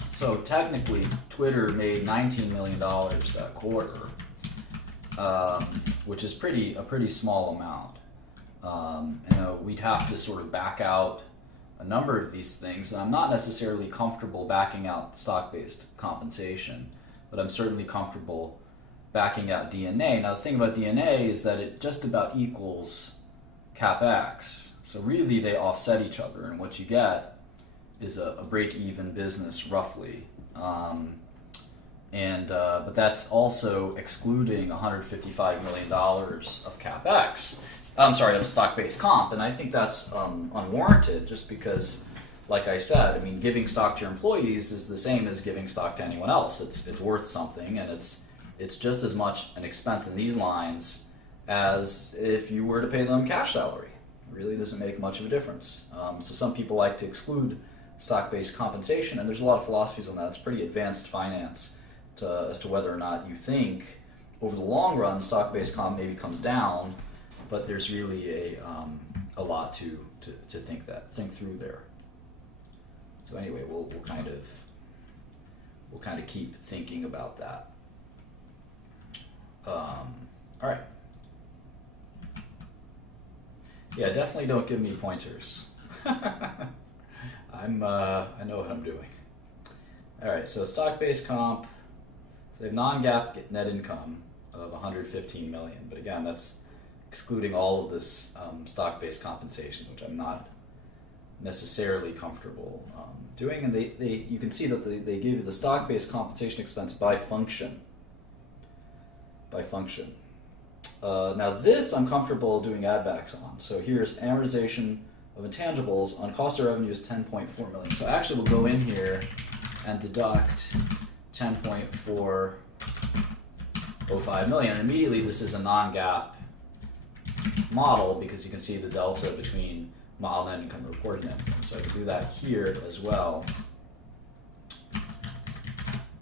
So technically, Twitter made $19 million that quarter, which is a pretty small amount. We'd have to sort of back out a number of these things, and I'm not necessarily comfortable backing out stock-based compensation, but I'm certainly comfortable backing out DNA. Now, the thing about DNA is that it just about equals CapEx, so really they offset each other, and what you get is a break-even business roughly, but that's also excluding $155 million of CapEx. I'm sorry, of stock-based comp, and I think that's unwarranted. Just because, like I said, I mean, giving stock to your employees is the same as giving stock to anyone else. It's worth something, and it's just as much an expense in these lines as if you were to pay them cash salary. It really doesn't make much of a difference. So some people like to exclude stock-based compensation, and there's a lot of philosophies on that. It's pretty advanced finance as to whether or not you think over the long run stock-based comp maybe comes down, but there's really a lot to think through there. So anyway, we'll kind of keep thinking about that. All right. Yeah, definitely don't give me pointers. I know what I'm doing. All right, so stock-based comp, so they have non-GAAP net income of 115 million, but again, that's excluding all of this stock-based compensation, which I'm not necessarily comfortable doing. And you can see that they give you the stock-based compensation expense by function. Now this I'm comfortable doing add backs on. So here's amortization of intangibles on cost of revenue is 10.4 million. So actually we'll go in here and deduct 10.405 million, and immediately this is a non-GAAP model because you can see the delta between model net income and reported net income. So I can do that here as well.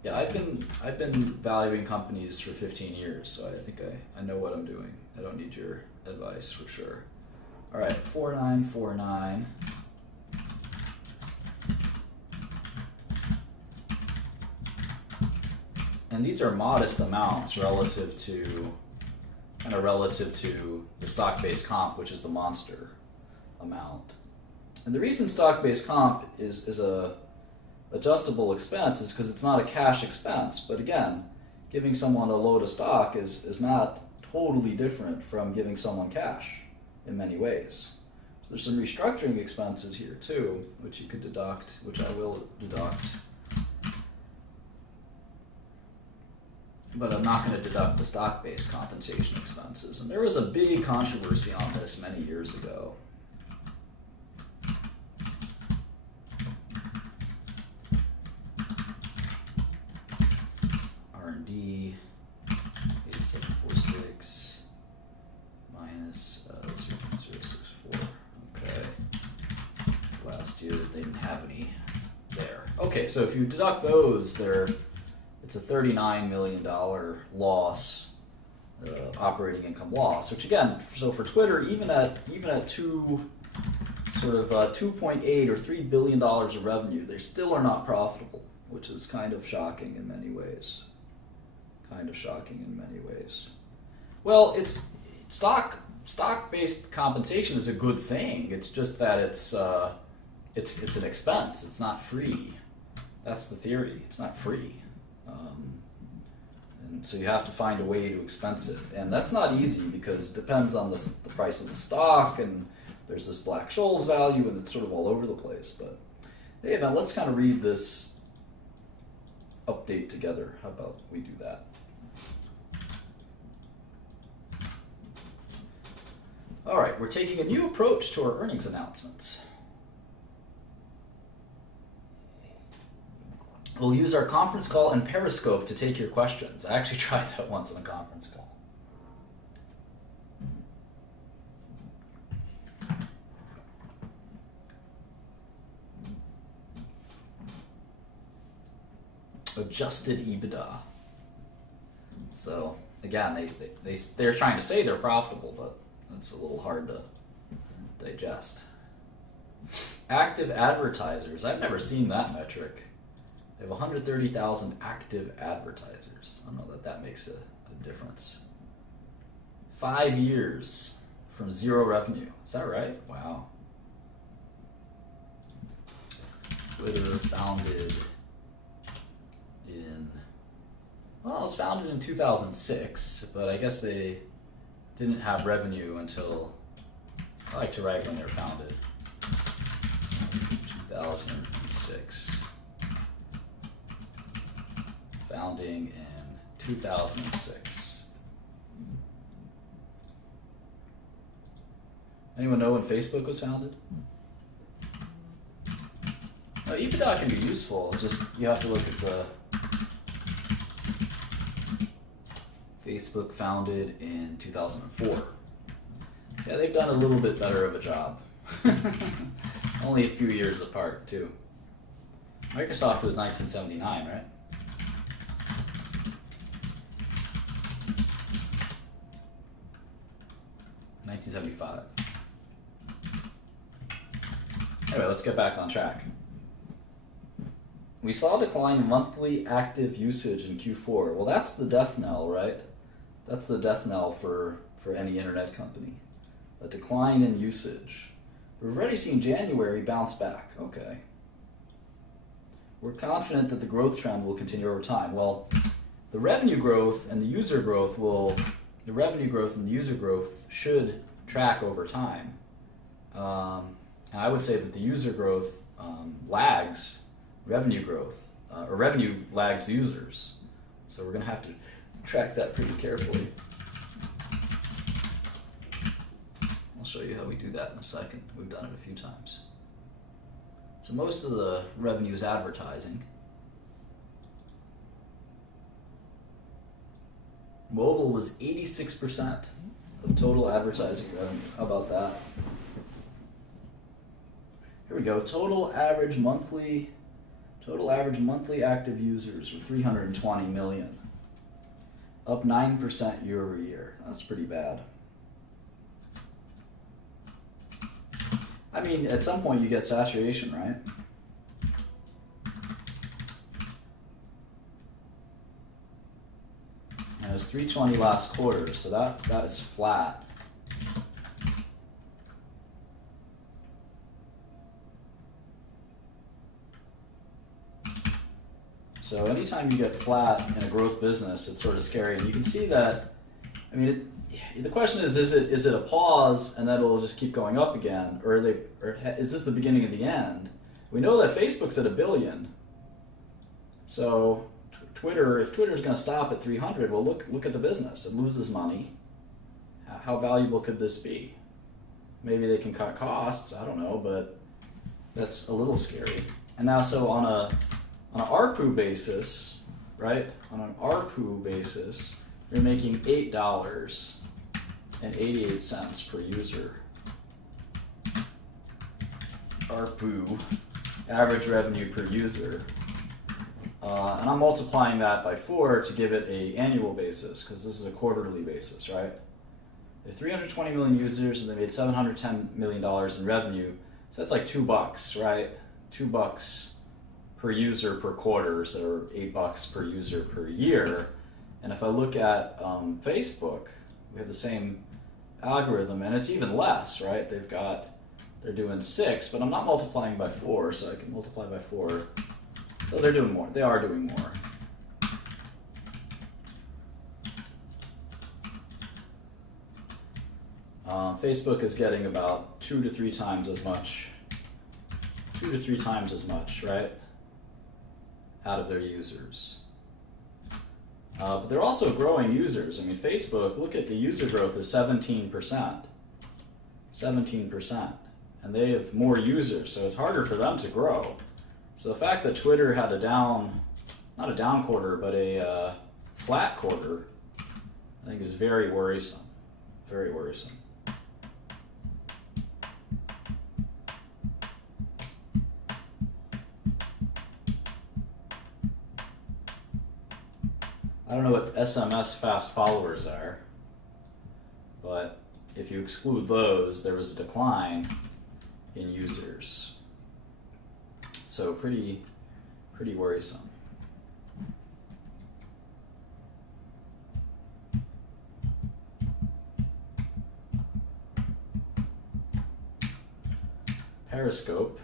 Yeah, I've been valuing companies for 15 years, so I think I know what I'm doing. I don't need your advice for sure. All right, 4949. And these are modest amounts relative to the stock-based comp, which is the monster amount. And the reason stock-based comp is a adjustable expense is because it's not a cash expense. But again, giving someone a load of stock is not totally different from giving someone cash in many ways. So there's some restructuring expenses here too, which you could deduct, which I will deduct. But I'm not going to deduct the stock-based compensation expenses. And there was a big controversy on this many years ago. R&D 8746 minus 0.064. Okay. Last year they didn't have any there. Okay, so if you deduct those, it's a $39 million loss, operating income loss. Which again, so for Twitter, even at $2.8 or $3 billion of revenue, they still are not profitable, which is kind of shocking in many ways. Well, it's stock-based compensation is a good thing. It's just that it's an expense. It's not free. That's the theory. It's not free. And so you have to find a way to expense it. And that's not easy because it depends on the price of the stock, and there's this Black-Scholes value, and it's sort of all over the place. But hey, man, let's kind of read this update together. How about we do that? All right, we're taking a new approach to our earnings announcements. We'll use our conference call and Periscope to take your questions. I actually tried that once on a conference call. Adjusted EBITDA. So again, they're trying to say they're profitable, but it's a little hard to digest. Active advertisers. I've never seen that metric. They have 130,000 active advertisers. I don't know that makes a difference. 5 years from zero revenue. Is that right? Wow. Twitter founded in... Well, it was founded in 2006, but I guess they didn't have revenue until... I like to write when they're founded. 2006. Founding in 2006. Anyone know when Facebook was founded? Now, EBITDA can be useful, just you have to look at the Facebook founded in 2004. Yeah, they've done a little bit better of a job. Only a few years apart, too. Microsoft was 1979, right? $1975. Anyway, let's get back on track. We saw a decline in monthly active usage in Q4. Well, that's the death knell, right? That's the death knell for any internet company. A decline in usage. We've already seen January bounce back. Okay. We're confident that the growth trend will continue over time. Well, the revenue growth and the user growth should track over time. And I would say that the user growth lags revenue growth, or revenue lags users. So we're going to have to track that pretty carefully. I'll show you how we do that in a second. We've done it a few times. So most of the revenue is advertising. Mobile was 86%. of total advertising revenue. How about that? Here we go. Total average monthly active users were 320 million. Up 9% year over year. That's pretty bad. I mean, at some point you get saturation, right? And it was 320 last quarter, so that is flat. So anytime you get flat in a growth business, it's sort of scary. And you can see that, I mean, the question is it a pause and then it'll just keep going up again? Or is this the beginning of the end? We know that Facebook's at 1 billion. So if Twitter's going to stop at 300, well, look at the business. It loses money. How valuable could this be? Maybe they can cut costs, I don't know, but that's a little scary. And now, so on an ARPU basis, right? On an ARPU basis, you're making $8.88 per user. ARPU, average revenue per user. And I'm multiplying that by 4 to give it an annual basis, because this is a quarterly basis, right? They have 320 million users and they made $710 million in revenue. So that's like $2, right? $2 per user per quarter, so $8 per user per year. And if I look at Facebook, we have the same algorithm, and it's even less, right? They're doing 6, but I'm not multiplying by 4, so I can multiply by 4. So they're doing more. They are doing more. Facebook is getting about 2 to 3 times as much. 2 to 3 times as much, right? Out of their users. But they're also growing users. I mean, Facebook, look at the user growth is 17%. 17%. And they have more users, so it's harder for them to grow. So the fact that Twitter had not a down quarter, but a flat quarter, I think is very worrisome. Very worrisome. I don't know what SMS fast followers are, but if you exclude those, there was a decline in users. So pretty worrisome. Periscope.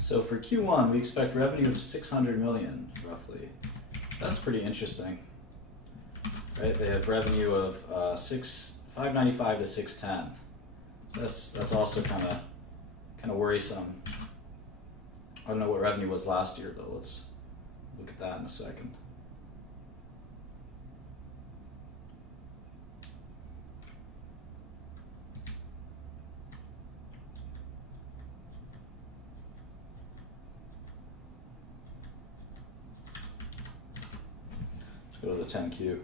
So for Q1, we expect revenue of 600 million, roughly. That's pretty interesting, right? They have revenue of 595 to 610. That's also kind of worrisome. I don't know what revenue was last year, though. Let's look at that in a second. Go to the 10Q.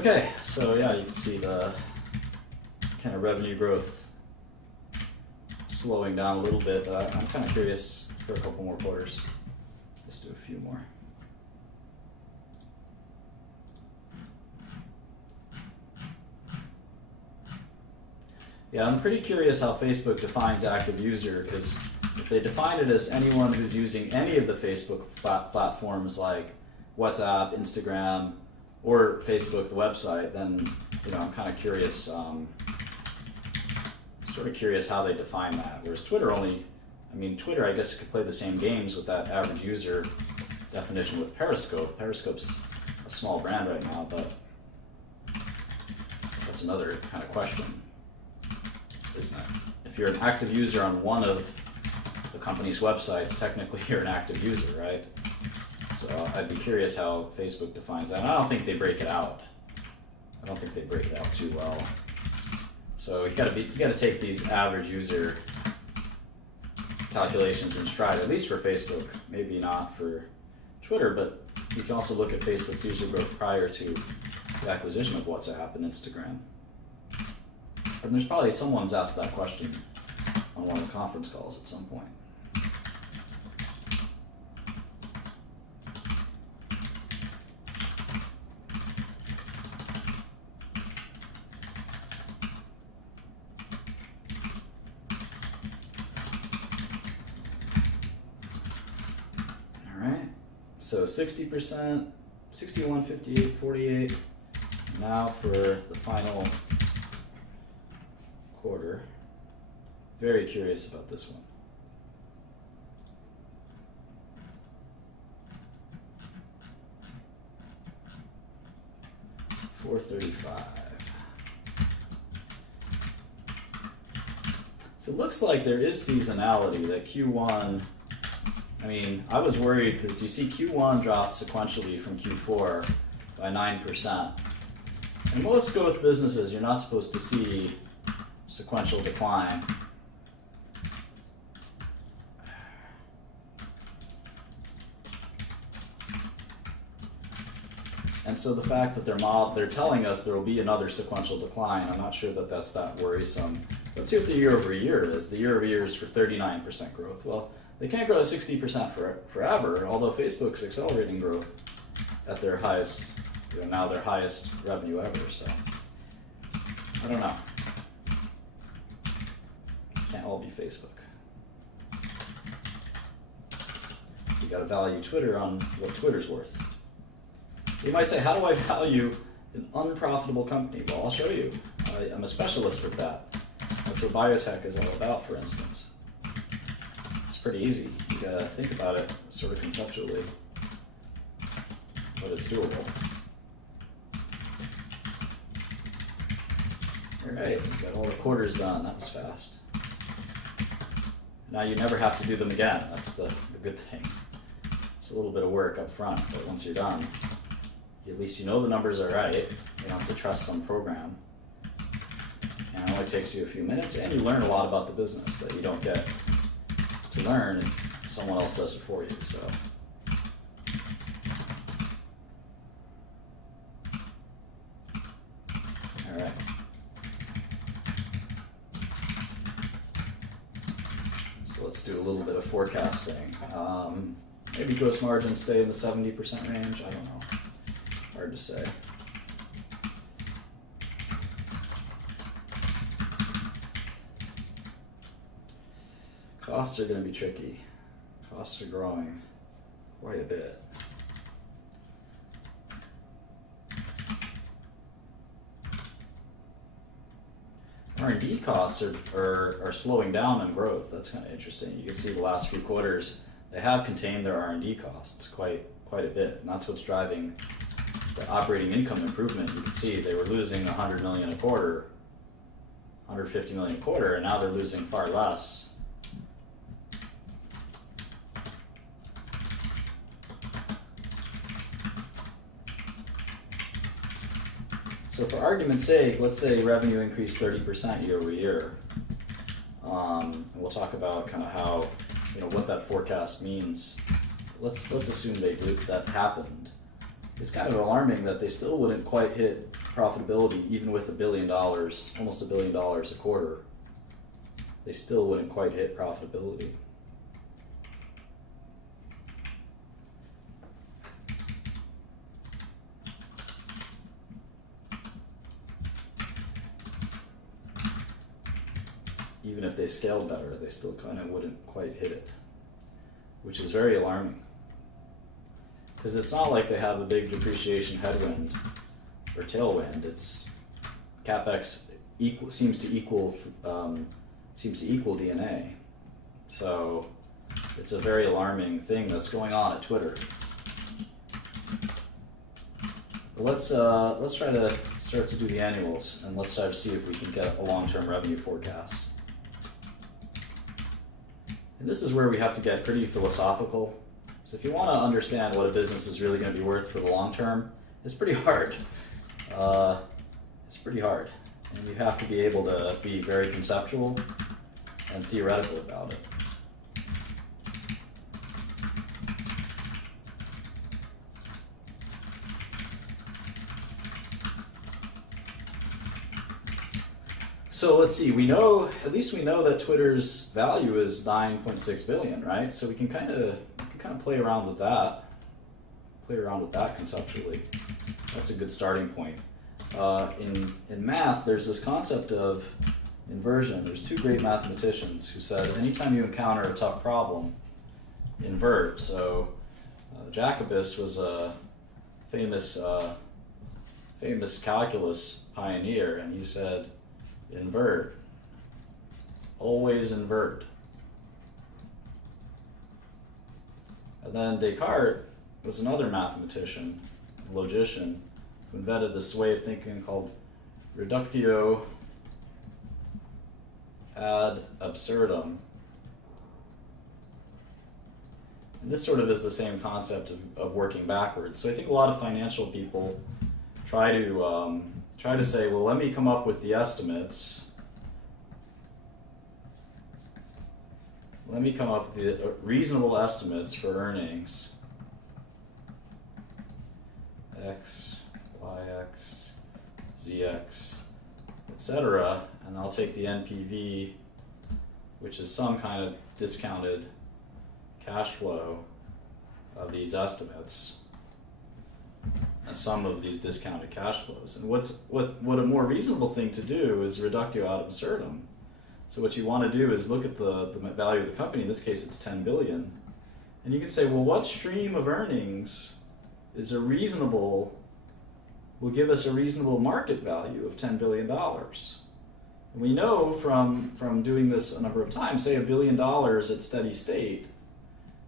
Okay, so yeah, you can see the kind of revenue growth slowing down a little bit, but I'm kind of curious for a couple more quarters. Let's do a few more. Yeah, I'm pretty curious how Facebook defines active user, because if they define it as anyone who's using any of the Facebook platforms like WhatsApp, Instagram, or Facebook, the website, then I'm kind of curious, sort of curious how they define that. Whereas Twitter Twitter I guess could play the same games with that average user definition with Periscope. Periscope's a small brand right now, but that's another kind of question, isn't it? If you're an active user on one of the company's websites, technically you're an active user, right? So I'd be curious how Facebook defines that. And I don't think they break it out. I don't think they break it out too well. So you gotta take these average user calculations in stride, at least for Facebook. Maybe not for Twitter, but you can also look at Facebook's user growth prior to the acquisition of WhatsApp and Instagram. And there's probably someone's asked that question on one of the conference calls at some point. So 60%, 61, 58, 48. Now for the final quarter. Very curious about this one. $435. So it looks like there is seasonality, that Q1, I was worried because you see Q1 drop sequentially from Q4 by 9%. In most growth businesses, you're not supposed to see sequential decline. And so the fact that they're telling us there will be another sequential decline, I'm not sure that that's that worrisome. Let's see what the year over year is. The year over year is for 39% growth. Well, they can't grow at 60% forever, although Facebook's accelerating growth at their highest, now their highest revenue ever, so I don't know. Can't all be Facebook. You gotta value Twitter on what Twitter's worth. You might say, how do I value an unprofitable company? Well, I'll show you. I'm a specialist at that. That's what biotech is all about, for instance. Pretty easy. You gotta think about it sort of conceptually, but it's doable. Alright, got all the quarters done. That was fast. Now you never have to do them again. That's the good thing. It's a little bit of work up front, but once you're done, at least you know the numbers are right. You don't have to trust some program. And it only takes you a few minutes, and you learn a lot about the business that you don't get to learn if someone else does it for you. So all right, so let's do a little bit of forecasting. Maybe gross margins stay in the 70% range. I don't know, hard to say. Costs are going to be tricky. Costs are growing quite a bit. R&D costs are slowing down in growth. That's kind of interesting. You can see the last few quarters, they have contained their R&D costs quite a bit, and that's what's driving the operating income improvement. You can see they were losing $100 million a quarter, $150 million a quarter, and now they're losing far less. So for argument's sake, let's say revenue increased 30% year over year. And we'll talk about kind of how, what that forecast means. Let's assume that happened. It's kind of alarming that they still wouldn't quite hit profitability, even with $1 billion, almost $1 billion a quarter, they still wouldn't quite hit profitability. Even if they scaled better, they still kind of wouldn't quite hit it, which is very alarming. Because it's not like they have a big depreciation headwind or tailwind. It's capex seems to equal DNA. So it's a very alarming thing that's going on at Twitter. But let's try to start to do the annuals, and let's try to see if we can get a long-term revenue forecast. And this is where we have to get pretty philosophical. So if you want to understand what a business is really going to be worth for the long term, it's pretty hard. It's pretty hard. And you have to be able to be very conceptual and theoretical about it. So let's see, at least we know that Twitter's value is 9.6 billion, right? So we can kind of play around with that. Conceptually. That's a good starting point. In math, there's this concept of inversion. There's two great mathematicians who said anytime you encounter a tough problem, invert. So Jacobus was a famous calculus pioneer, and he said, invert. Always invert. And then Descartes was another mathematician, logician, who invented this way of thinking called reductio ad absurdum. And this sort of is the same concept of working backwards. So I think a lot of financial people try to say, well, let me come up with the estimates. Let me come up with the reasonable estimates for earnings. X, YX, ZX, etc. And I'll take the NPV, which is some kind of discounted cash flow of these estimates, and some of these discounted cash flows. And what a more reasonable thing to do is reductio ad absurdum. So what you want to do is look at the value of the company. In this case, it's 10 billion, and you can say, well, what stream of earnings is will give us a reasonable market value of $10 billion? And we know from doing this a number of times, say $1 billion at steady state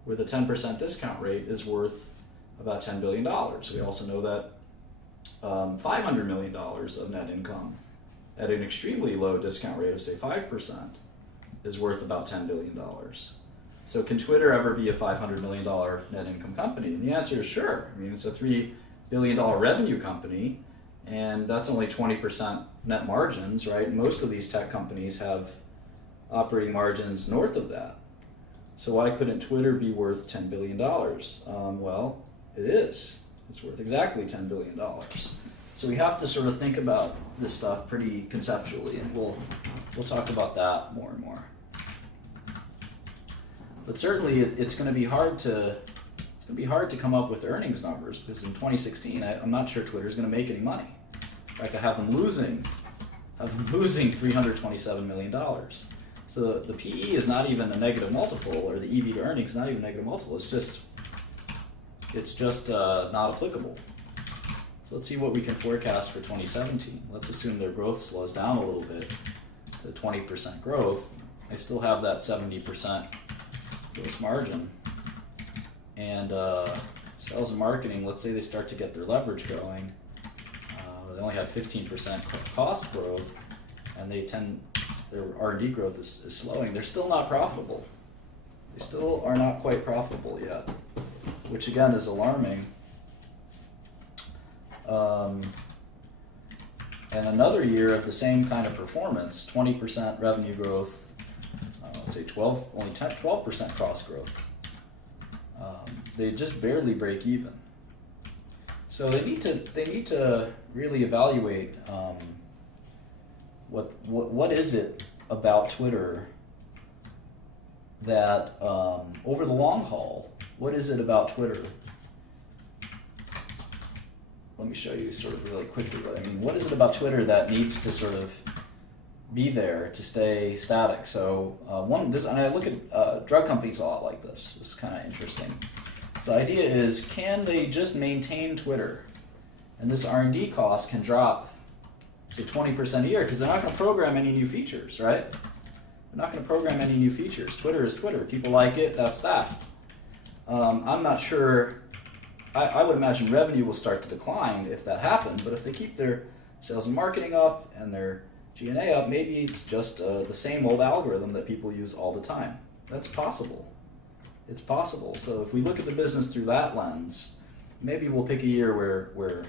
with a 10% discount rate is worth about $10 billion. We also know that $500 million of net income at an extremely low discount rate of, say, 5% is worth about $10 billion. So can Twitter ever be a $500 million net income company? And the answer is sure. I mean, it's a $3 billion revenue company, and that's only 20% net margins, right? Most of these tech companies have operating margins north of that. So why couldn't Twitter be worth $10 billion? Well, it is. It's worth exactly $10 billion. So we have to sort of think about this stuff pretty conceptually, and we'll talk about that more and more. But certainly, it's going to be hard to come up with earnings numbers, because in 2016, I'm not sure Twitter's going to make any money. In fact, I have them losing $327 million. So the PE is not even a negative multiple, or the EV to earnings is not even a negative multiple. It's just not applicable. So let's see what we can forecast for 2017. Let's assume their growth slows down a little bit to 20% growth. I still have that 70% gross margin. And sales and marketing, let's say they start to get their leverage going. They only have 15% cost growth, and their R&D growth is slowing. They're still not profitable. They still are not quite profitable yet, which again is alarming. And another year of the same kind of performance, 20% revenue growth, let's say 12% cost growth. They just barely break even. So they need to really evaluate what is it about Twitter that over the long haul, what is it about Twitter? Let me show you sort of really quickly what I mean. What is it about Twitter that needs to sort of be there to stay static? So and I look at drug companies a lot like this. This is kind of interesting. So the idea is, can they just maintain Twitter? And this R&D cost can drop, say, 20% a year, because they're not going to program any new features, right? They're not going to program any new features. Twitter is Twitter. People like it, that's that. I'm not sure. I would imagine revenue will start to decline if that happens, but if they keep their sales and marketing up and their G&A up, maybe it's just the same old algorithm that people use all the time. That's possible. It's possible. So if we look at the business through that lens, maybe we'll pick a year where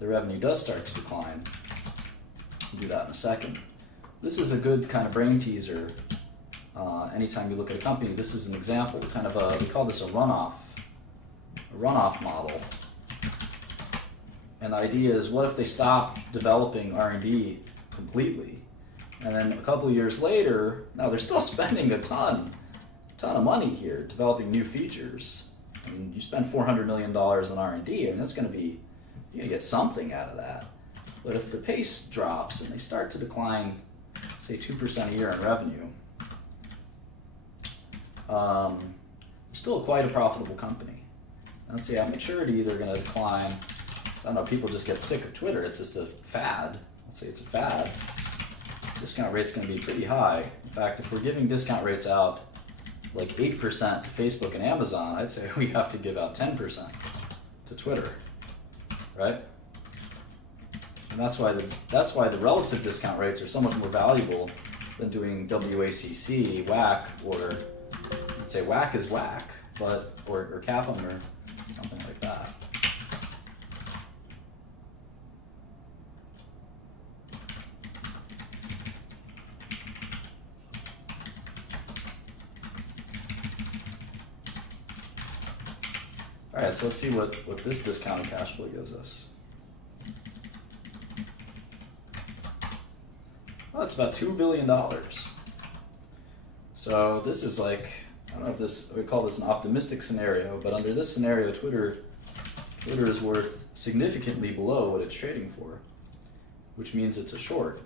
the revenue does start to decline. We'll do that in a second. This is a good kind of brain teaser. Anytime you look at a company, this is an example, kind of we call this a runoff model. And the idea is, what if they stop developing R&D completely? And then a couple of years later, now they're still spending a ton of money here developing new features. I mean, you spend $400 million on R&D, I mean, that's going to be, you're going to get something out of that. But if the pace drops and they start to decline, say 2% a year in revenue, they're still quite a profitable company. And let's say at maturity they're going to decline. So I don't know, people just get sick of Twitter. It's just a fad. Let's say it's a fad. Discount rate's going to be pretty high. In fact, if we're giving discount rates out like 8% to Facebook and Amazon, I'd say we have to give out 10% to Twitter, right? And that's why the relative discount rates are so much more valuable than doing WACC, WAC, or let's say WAC is WAC, but or CAPM or something like that. All right, so let's see what this discounted cash flow gives us. Well, it's about $2 billion. So this is like, I don't know if we call this an optimistic scenario, but under this scenario, Twitter is worth significantly below what it's trading for, which means it's a short.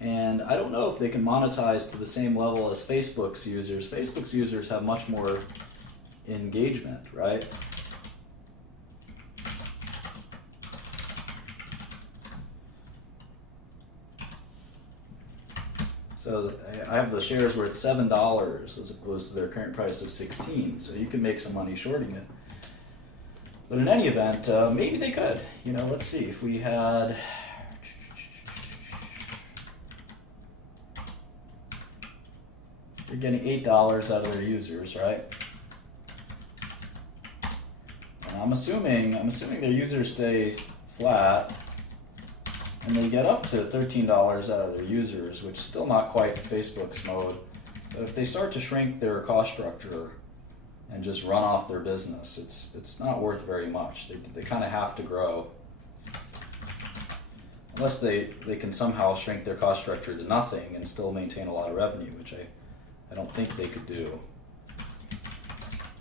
And I don't know if they can monetize to the same level as Facebook's users. Facebook's users have much more engagement, right? So I have the shares worth $7 as opposed to their current price of 16. So you can make some money shorting it. But in any event, maybe they could. You know, let's see if we had. You're getting $8 out of their users, right? And I'm assuming their users stay flat, and they get up to $13 out of their users, which is still not quite Facebook's mode. But if they start to shrink their cost structure and just run off their business, it's not worth very much. They kind of have to grow. Unless they can somehow shrink their cost structure to nothing and still maintain a lot of revenue, which I don't think they could do.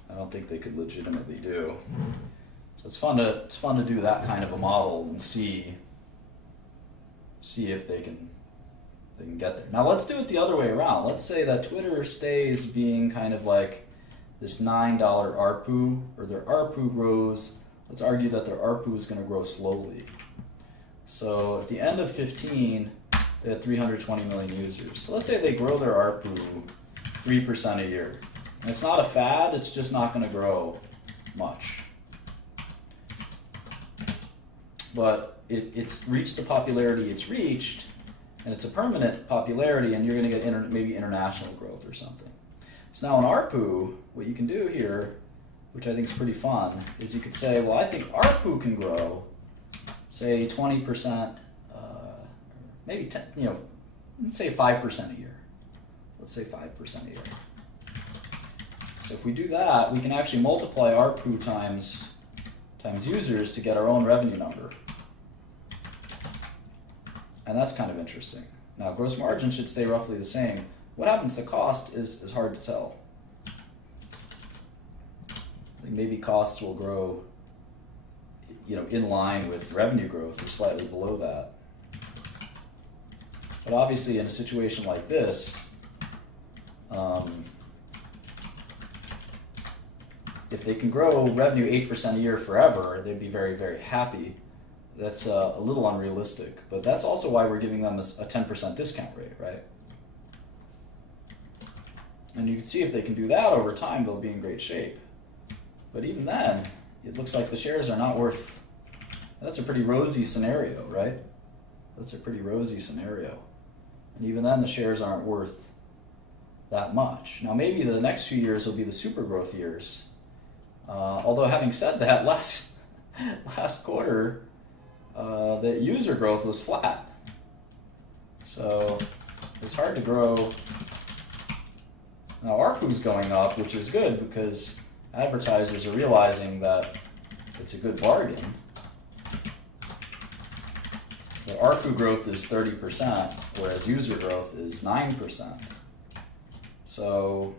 I don't think they could legitimately do. So it's fun to do that kind of a model and see if they can get there. Now let's do it the other way around. Let's say that Twitter stays being kind of like this $9 ARPU, or their ARPU grows. Let's argue that their ARPU is going to grow slowly. So at the end of 15, they had 320 million users. So let's say they grow their ARPU 3% a year. And it's not a fad, it's just not going to grow much. But it's reached the popularity it's reached, and it's a permanent popularity, and you're going to get maybe international growth or something. So now in ARPU, what you can do here, which I think is pretty fun, is you could say, well, I think ARPU can grow, say 20%, maybe 10, let's say 5% a year. Let's say 5% a year. So if we do that, we can actually multiply ARPU times users to get our own revenue number. And that's kind of interesting. Now, gross margin should stay roughly the same. What happens to cost is hard to tell. Like maybe costs will grow, in line with revenue growth or slightly below that. But obviously, in a situation like this, if they can grow revenue 8% a year forever, they'd be very, very happy. That's a little unrealistic, but that's also why we're giving them a 10% discount rate, right? And you can see if they can do that over time, they'll be in great shape. But even then, it looks like the shares are not worth. That's a pretty rosy scenario, right? That's a pretty rosy scenario. And even then, the shares aren't worth that much. Now, maybe the next few years will be the super growth years. Although, having said that, last quarter, the user growth was flat. So it's hard to grow. Now, ARPU's going up, which is good because advertisers are realizing that it's a good bargain. The ARPU growth is 30%, whereas user growth is 9%. So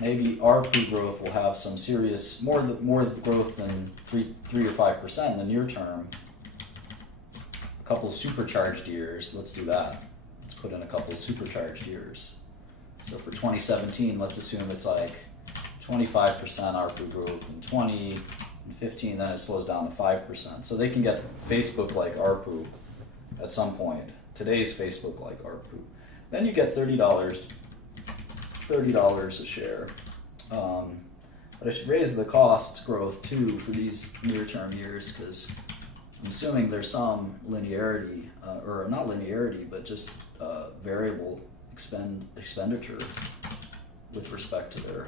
maybe ARPU growth will have some serious, more growth than 3 or 5% in the near term. A couple supercharged years, let's do that. Let's put in a couple supercharged years. So for 2017, let's assume it's like 25% ARPU growth, and 20 and 15, then it slows down to 5%. So they can get Facebook-like ARPU at some point. Today's Facebook-like ARPU. Then you get $30 a share. But I should raise the cost growth too for these near-term years because I'm assuming there's some linearity, or not linearity, but just variable expenditure with respect to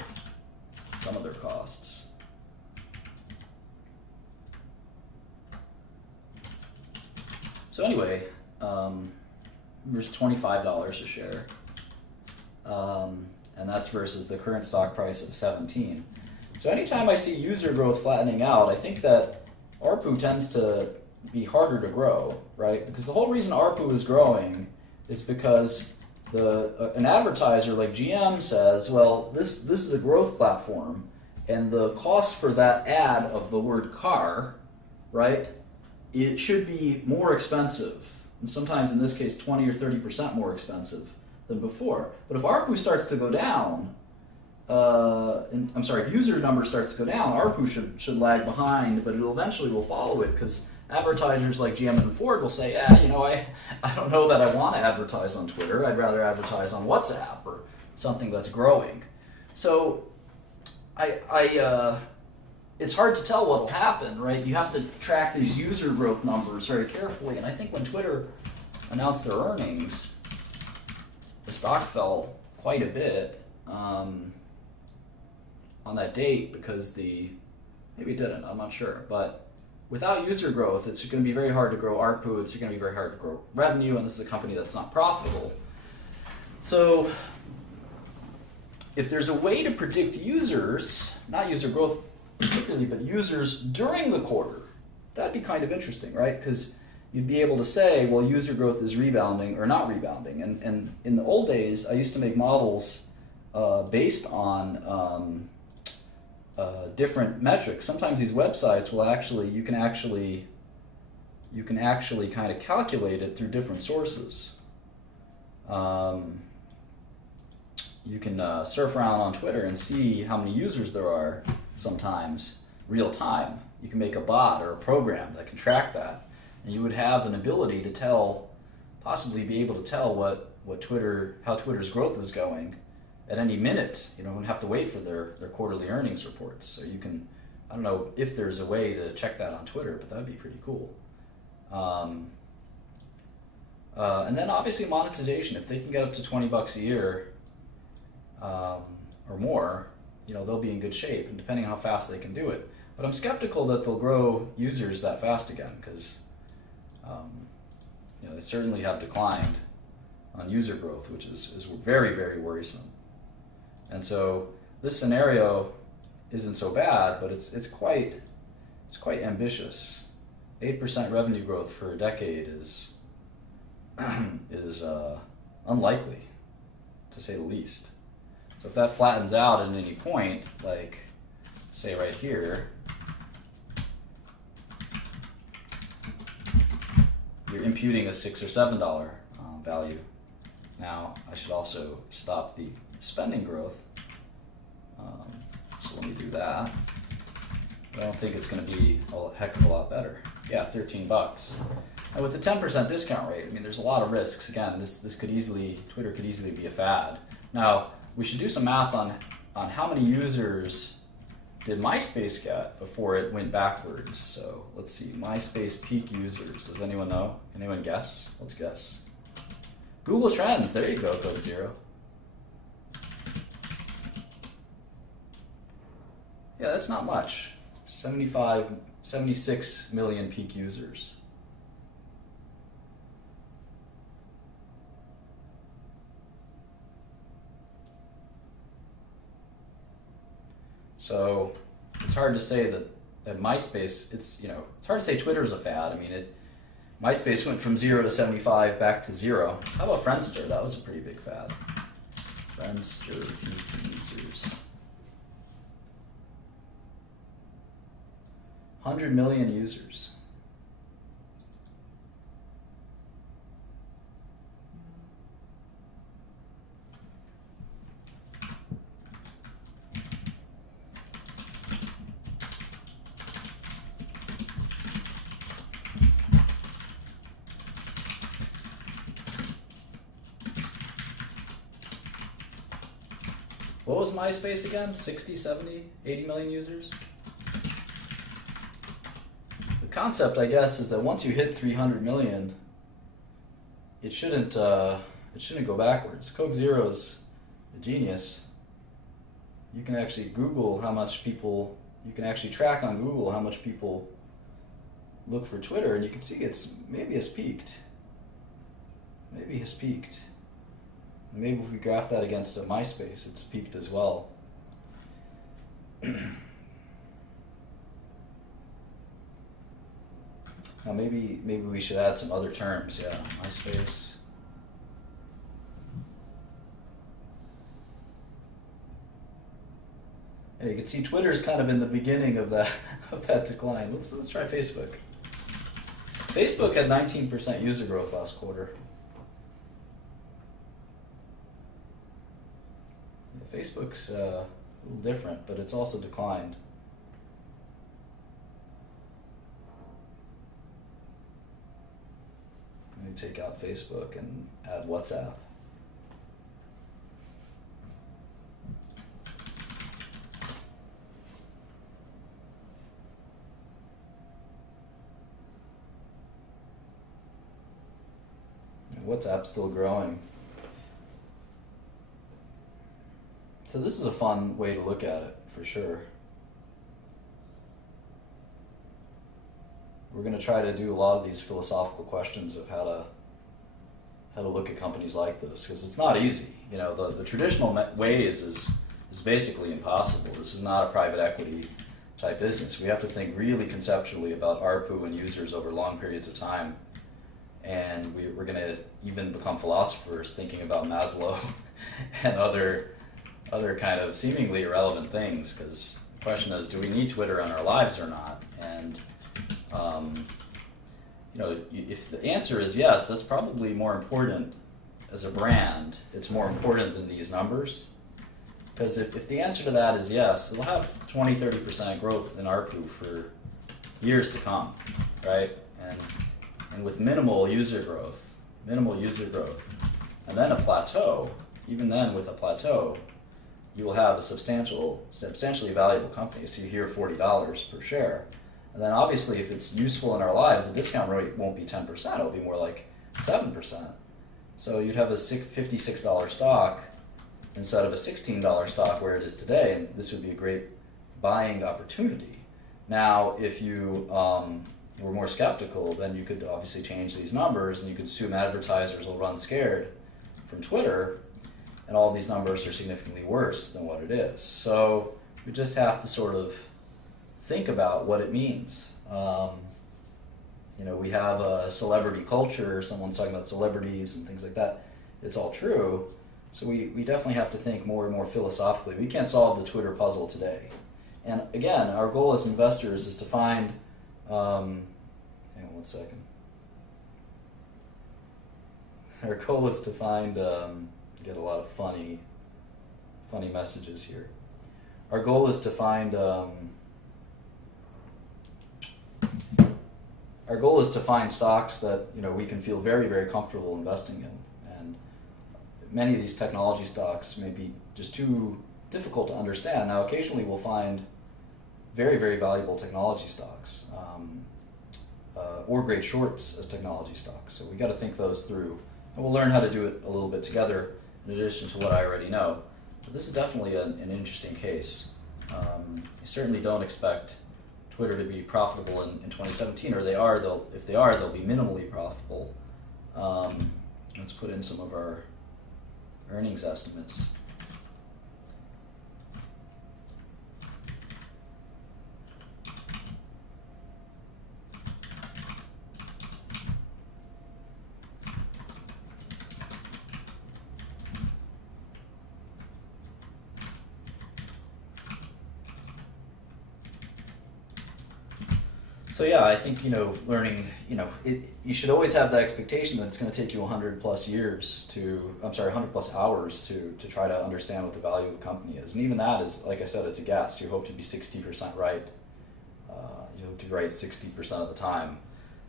some of their costs. So anyway, there's $25 a share, and that's versus the current stock price of 17. So anytime I see user growth flattening out, I think that ARPU tends to be harder to grow, right? Because the whole reason ARPU is growing is because an advertiser like GM says, well, this is a growth platform, and the cost for that ad of the word car, right, it should be more expensive, and sometimes in this case 20 or 30% more expensive than before. But if ARPU starts to go down, if user number starts to go down, ARPU should lag behind, but it eventually will follow it because advertisers like GM and Ford will say, I don't know that I want to advertise on Twitter. I'd rather advertise on WhatsApp or something that's growing. So it's hard to tell what will happen, right? You have to track these user growth numbers very carefully. And I think when Twitter announced their earnings, the stock fell quite a bit on that date because maybe it didn't, I'm not sure. But without user growth, it's going to be very hard to grow ARPU, it's going to be very hard to grow revenue, and this is a company that's not profitable. So if there's a way to predict users, not user growth particularly, but users during the quarter, that'd be kind of interesting, right? Because you'd be able to say, well, user growth is rebounding or not rebounding. And in the old days, I used to make models based on different metrics. Sometimes these websites will you can actually kind of calculate it through different sources. You can surf around on Twitter and see how many users there are sometimes real time. You can make a bot or a program that can track that, and you would have an ability to possibly be able to tell how Twitter's growth is going at any minute. You don't have to wait for their quarterly earnings reports. So you can, I don't know if there's a way to check that on Twitter, but that'd be pretty cool. And then obviously monetization. If they can get up to $20 a year or more, they'll be in good shape, and depending on how fast they can do it. But I'm skeptical that they'll grow users that fast again, because they certainly have declined on user growth, which is very, very worrisome. And so this scenario isn't so bad, but it's quite ambitious. 8% revenue growth for a decade is unlikely, to say the least. So if that flattens out at any point, like say right here, you're imputing a $6 or $7 value. Now I should also stop the spending growth. So let me do that. But I don't think it's going to be a heck of a lot better. Yeah, $13. And with the 10% discount rate, I mean, there's a lot of risks. Again, Twitter could easily be a fad. Now, we should do some math on how many users did MySpace get before it went backwards. So let's see, MySpace peak users. Does anyone know? Anyone guess? Let's guess. Google Trends, there you go, Code Zero. Yeah, that's not much. 76 million peak users. So it's hard to say that at MySpace, it's hard to say Twitter's a fad. I mean, MySpace went from 0 to 75 back to 0. How about Friendster? That was a pretty big fad. Friendster peak users. 100 million users. What was MySpace again? 60, 70, 80 million users? The concept, I guess, is that once you hit 300 million, it shouldn't go backwards. Coke Zero's a genius. You can actually Google how much people, you can actually track on Google how much people look for Twitter, and you can see maybe has peaked. Maybe has peaked. Maybe if we graph that against a MySpace, it's peaked as well. Now maybe we should add some other terms. Yeah, MySpace. Yeah, you can see Twitter's kind of in the beginning of that decline. Let's try Facebook. Facebook had 19% user growth last quarter. Facebook's a little different, but it's also declined. Let me take out Facebook and add WhatsApp. And WhatsApp's still growing. So this is a fun way to look at it, for sure. We're going to try to do a lot of these philosophical questions of how to look at companies like this, because it's not easy. The traditional ways is basically impossible. This is not a private equity type business. We have to think really conceptually about ARPU and users over long periods of time. And we're going to even become philosophers thinking about Maslow and other kind of seemingly irrelevant things, because the question is, do we need Twitter in our lives or not? And if the answer is yes, that's probably more important as a brand. It's more important than these numbers, because if the answer to that is yes, it'll have 20-30% growth in ARPU for years to come, right? And with minimal user growth, and then a plateau. Even then, with a plateau, you will have a substantially valuable company. So you hear $40 per share. And then obviously if it's useful in our lives, the discount rate won't be 10%, it'll be more like 7%. So you'd have a $56 stock instead of a $16 stock where it is today, and this would be a great buying opportunity. Now, if you were more skeptical, then you could obviously change these numbers, and you could assume advertisers will run scared from Twitter. and all these numbers are significantly worse than what it is. So we just have to sort of think about what it means. We have a celebrity culture, someone's talking about celebrities and things like that. It's all true. So we definitely have to think more and more philosophically. We can't solve the Twitter puzzle today. And again, our goal as investors is to find, hang on one second. Our goal is to find, get a lot of funny messages here. Our goal is to find, stocks that we can feel very, very comfortable investing in. And many of these technology stocks may be just too difficult to understand. Now, occasionally we'll find very, very valuable technology stocks, or great shorts as technology stocks. So we got to think those through, and we'll learn how to do it a little bit together in addition to what I already know. But this is definitely an interesting case. You certainly don't expect Twitter to be profitable in 2017, or if they are, they'll be minimally profitable. Let's put in some of our earnings estimates. So yeah, I think learning. You should always have the expectation that it's going to take you 100 plus hours to try to understand what the value of a company is, and even that is, like I said, it's a guess. You hope to be 60% right. You hope to be right 60% of the time.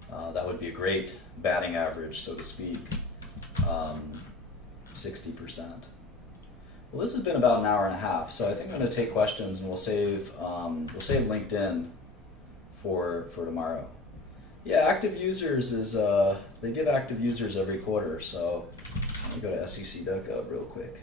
That would be a great batting average, so to speak. 60%. Well, this has been about an hour and a half, so I think I'm going to take questions, and we'll save LinkedIn for tomorrow. Yeah, active users is they give active users every quarter. So let me go to sec.gov real quick.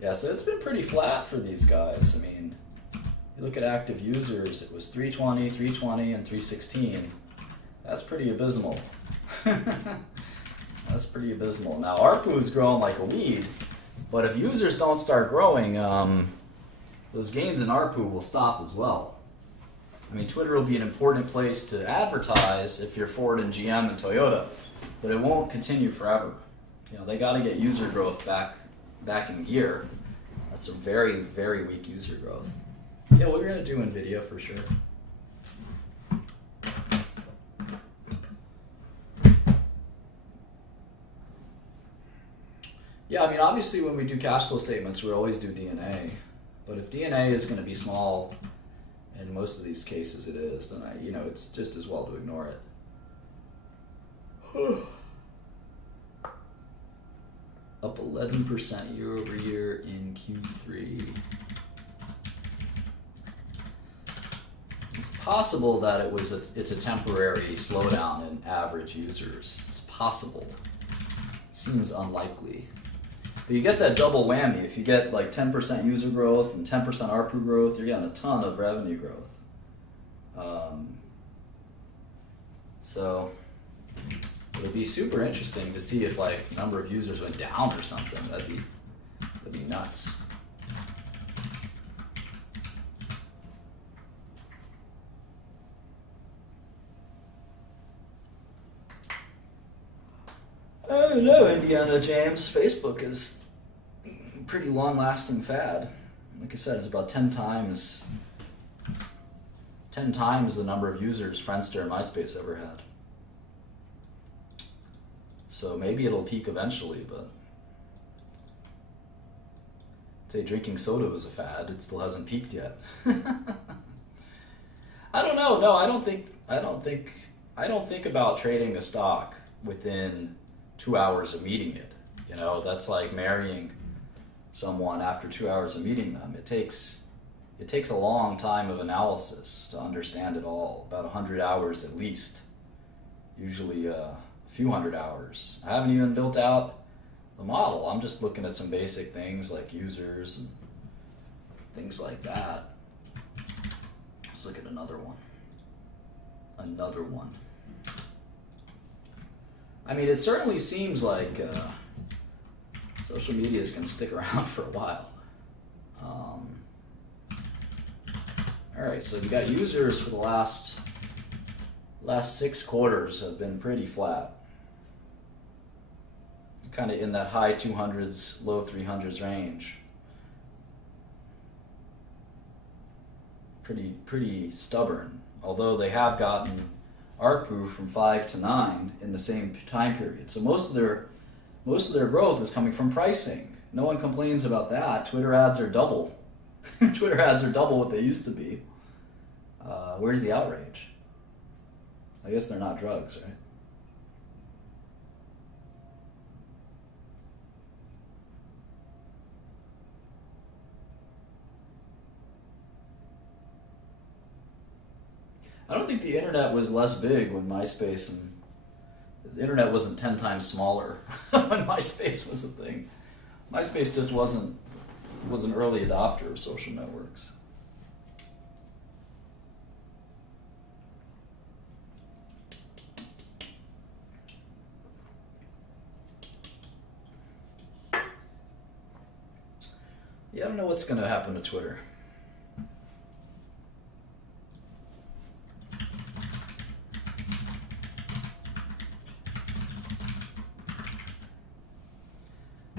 Yeah, so it's been pretty flat for these guys. I mean, you look at active users, it was 320, 320, and 316. That's pretty abysmal. That's pretty abysmal. Now, ARPU is growing like a weed, but if users don't start growing, those gains in ARPU will stop as well. I mean, Twitter will be an important place to advertise if you're Ford and GM and Toyota, but it won't continue forever. They got to get user growth back in gear. That's some very, very weak user growth. Yeah, we're going to do NVIDIA for sure. Yeah, I mean, obviously when we do cash flow statements, we always do DNA. But if DNA is going to be small, in most of these cases it is, then it's just as well to ignore it. Up 11% year over year in Q3. It's possible that it's a temporary slowdown in average users. It's possible. It seems unlikely. But you get that double whammy. If you get like 10% user growth and 10% ARPU growth, you're getting a ton of revenue growth. So it'll be super interesting to see if number of users went down or something. That'd be nuts. Oh no, Indiana James. Facebook is a pretty long-lasting fad. Like I said, it's about 10 times the number of users Friendster and MySpace ever had. So maybe it'll peak eventually, but say drinking soda was a fad, it still hasn't peaked yet. I don't know. No, I don't think about trading a stock within 2 hours of meeting it. That's like marrying someone after 2 hours of meeting them. It takes a long time of analysis to understand it all, about 100 hours at least. Usually few hundred hours. I haven't even built out the model. I'm just looking at some basic things like users and things like that. Let's look at another one. I mean, it certainly seems like social media is going to stick around for a while. All right, so we got users for the last 6 quarters have been pretty flat. Kind of in that high 200s, low 300s range. Pretty stubborn, although they have gotten ARPU from 5 to 9 in the same time period. So most of their growth is coming from pricing. No one complains about that. Twitter ads are double. Twitter ads are double what they used to be. Where's the outrage? I guess they're not drugs, right? I don't think the internet was less big when MySpace and the internet wasn't 10 times smaller when MySpace was a thing. MySpace just was an early adopter of social networks. Yeah, I don't know what's going to happen to Twitter.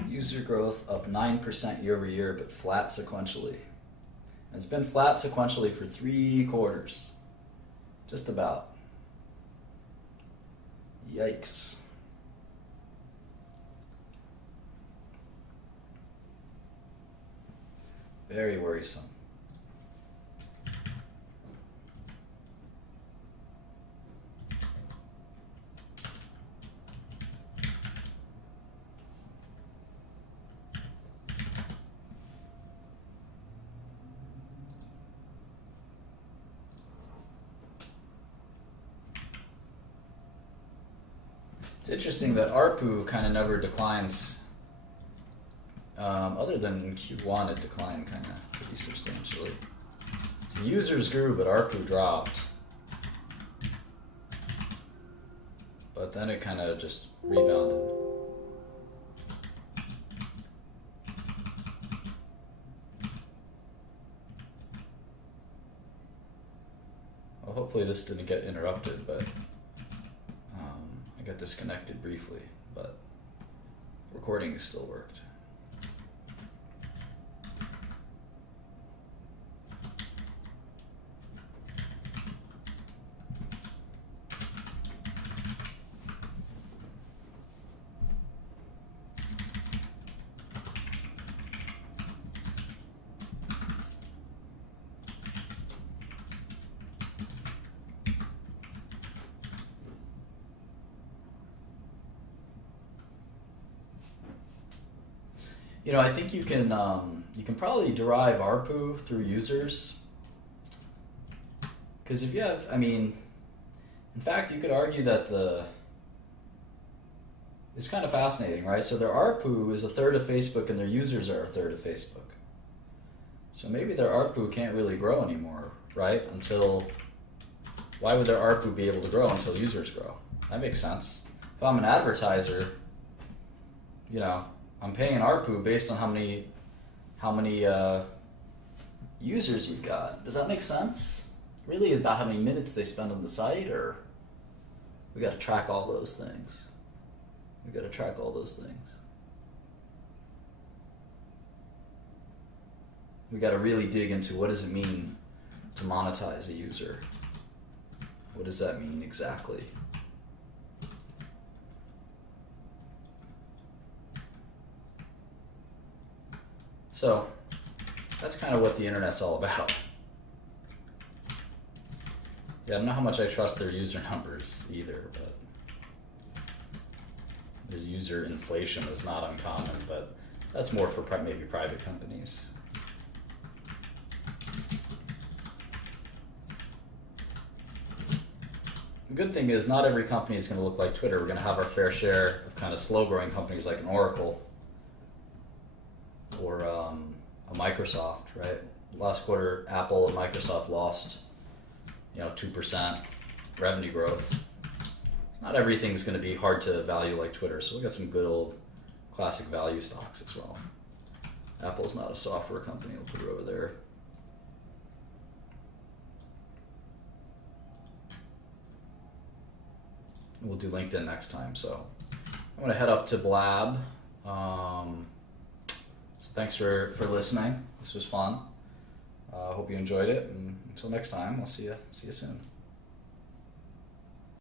User growth up 9% year over year, but flat sequentially. And it's been flat sequentially for 3 quarters. Just about. Yikes. Very worrisome. It's interesting that ARPU kind of never declines. Other than in Q1, it declined kind of pretty substantially. So users grew, but ARPU dropped. But then it kind of just rebounded. Well, hopefully this didn't get interrupted, but I got disconnected briefly, but recording still worked. You know, I think you can probably derive ARPU through users. Because if you have, I mean, in fact, you could argue that it's kind of fascinating, right? So their ARPU is a third of Facebook and their users are a third of Facebook. So maybe their ARPU can't really grow anymore, right? Why would their ARPU be able to grow until users grow? That makes sense. If I'm an advertiser, you know, I'm paying ARPU based on how many users you've got. Does that make sense? Really about how many minutes they spend on the site, or we got to track all those things. We got to really dig into what does it mean to monetize a user. What does that mean exactly? So that's kind of what the internet's all about. Yeah, I don't know how much I trust their user numbers either, but their user inflation is not uncommon, but that's more for maybe private companies. good thing is not every company is going to look like Twitter. We're going to have our fair share of kind of slow-growing companies like an Oracle or a Microsoft, right? Last quarter, Apple and Microsoft lost, 2% revenue growth. Not everything's going to be hard to value like Twitter, so we got some good old classic value stocks as well. Apple's not a software company. I'll put it over there. We'll do LinkedIn next time. So I'm going to head up to Blab. So thanks for listening. This was fun. I hope you enjoyed it. And until next time, I'll see you soon.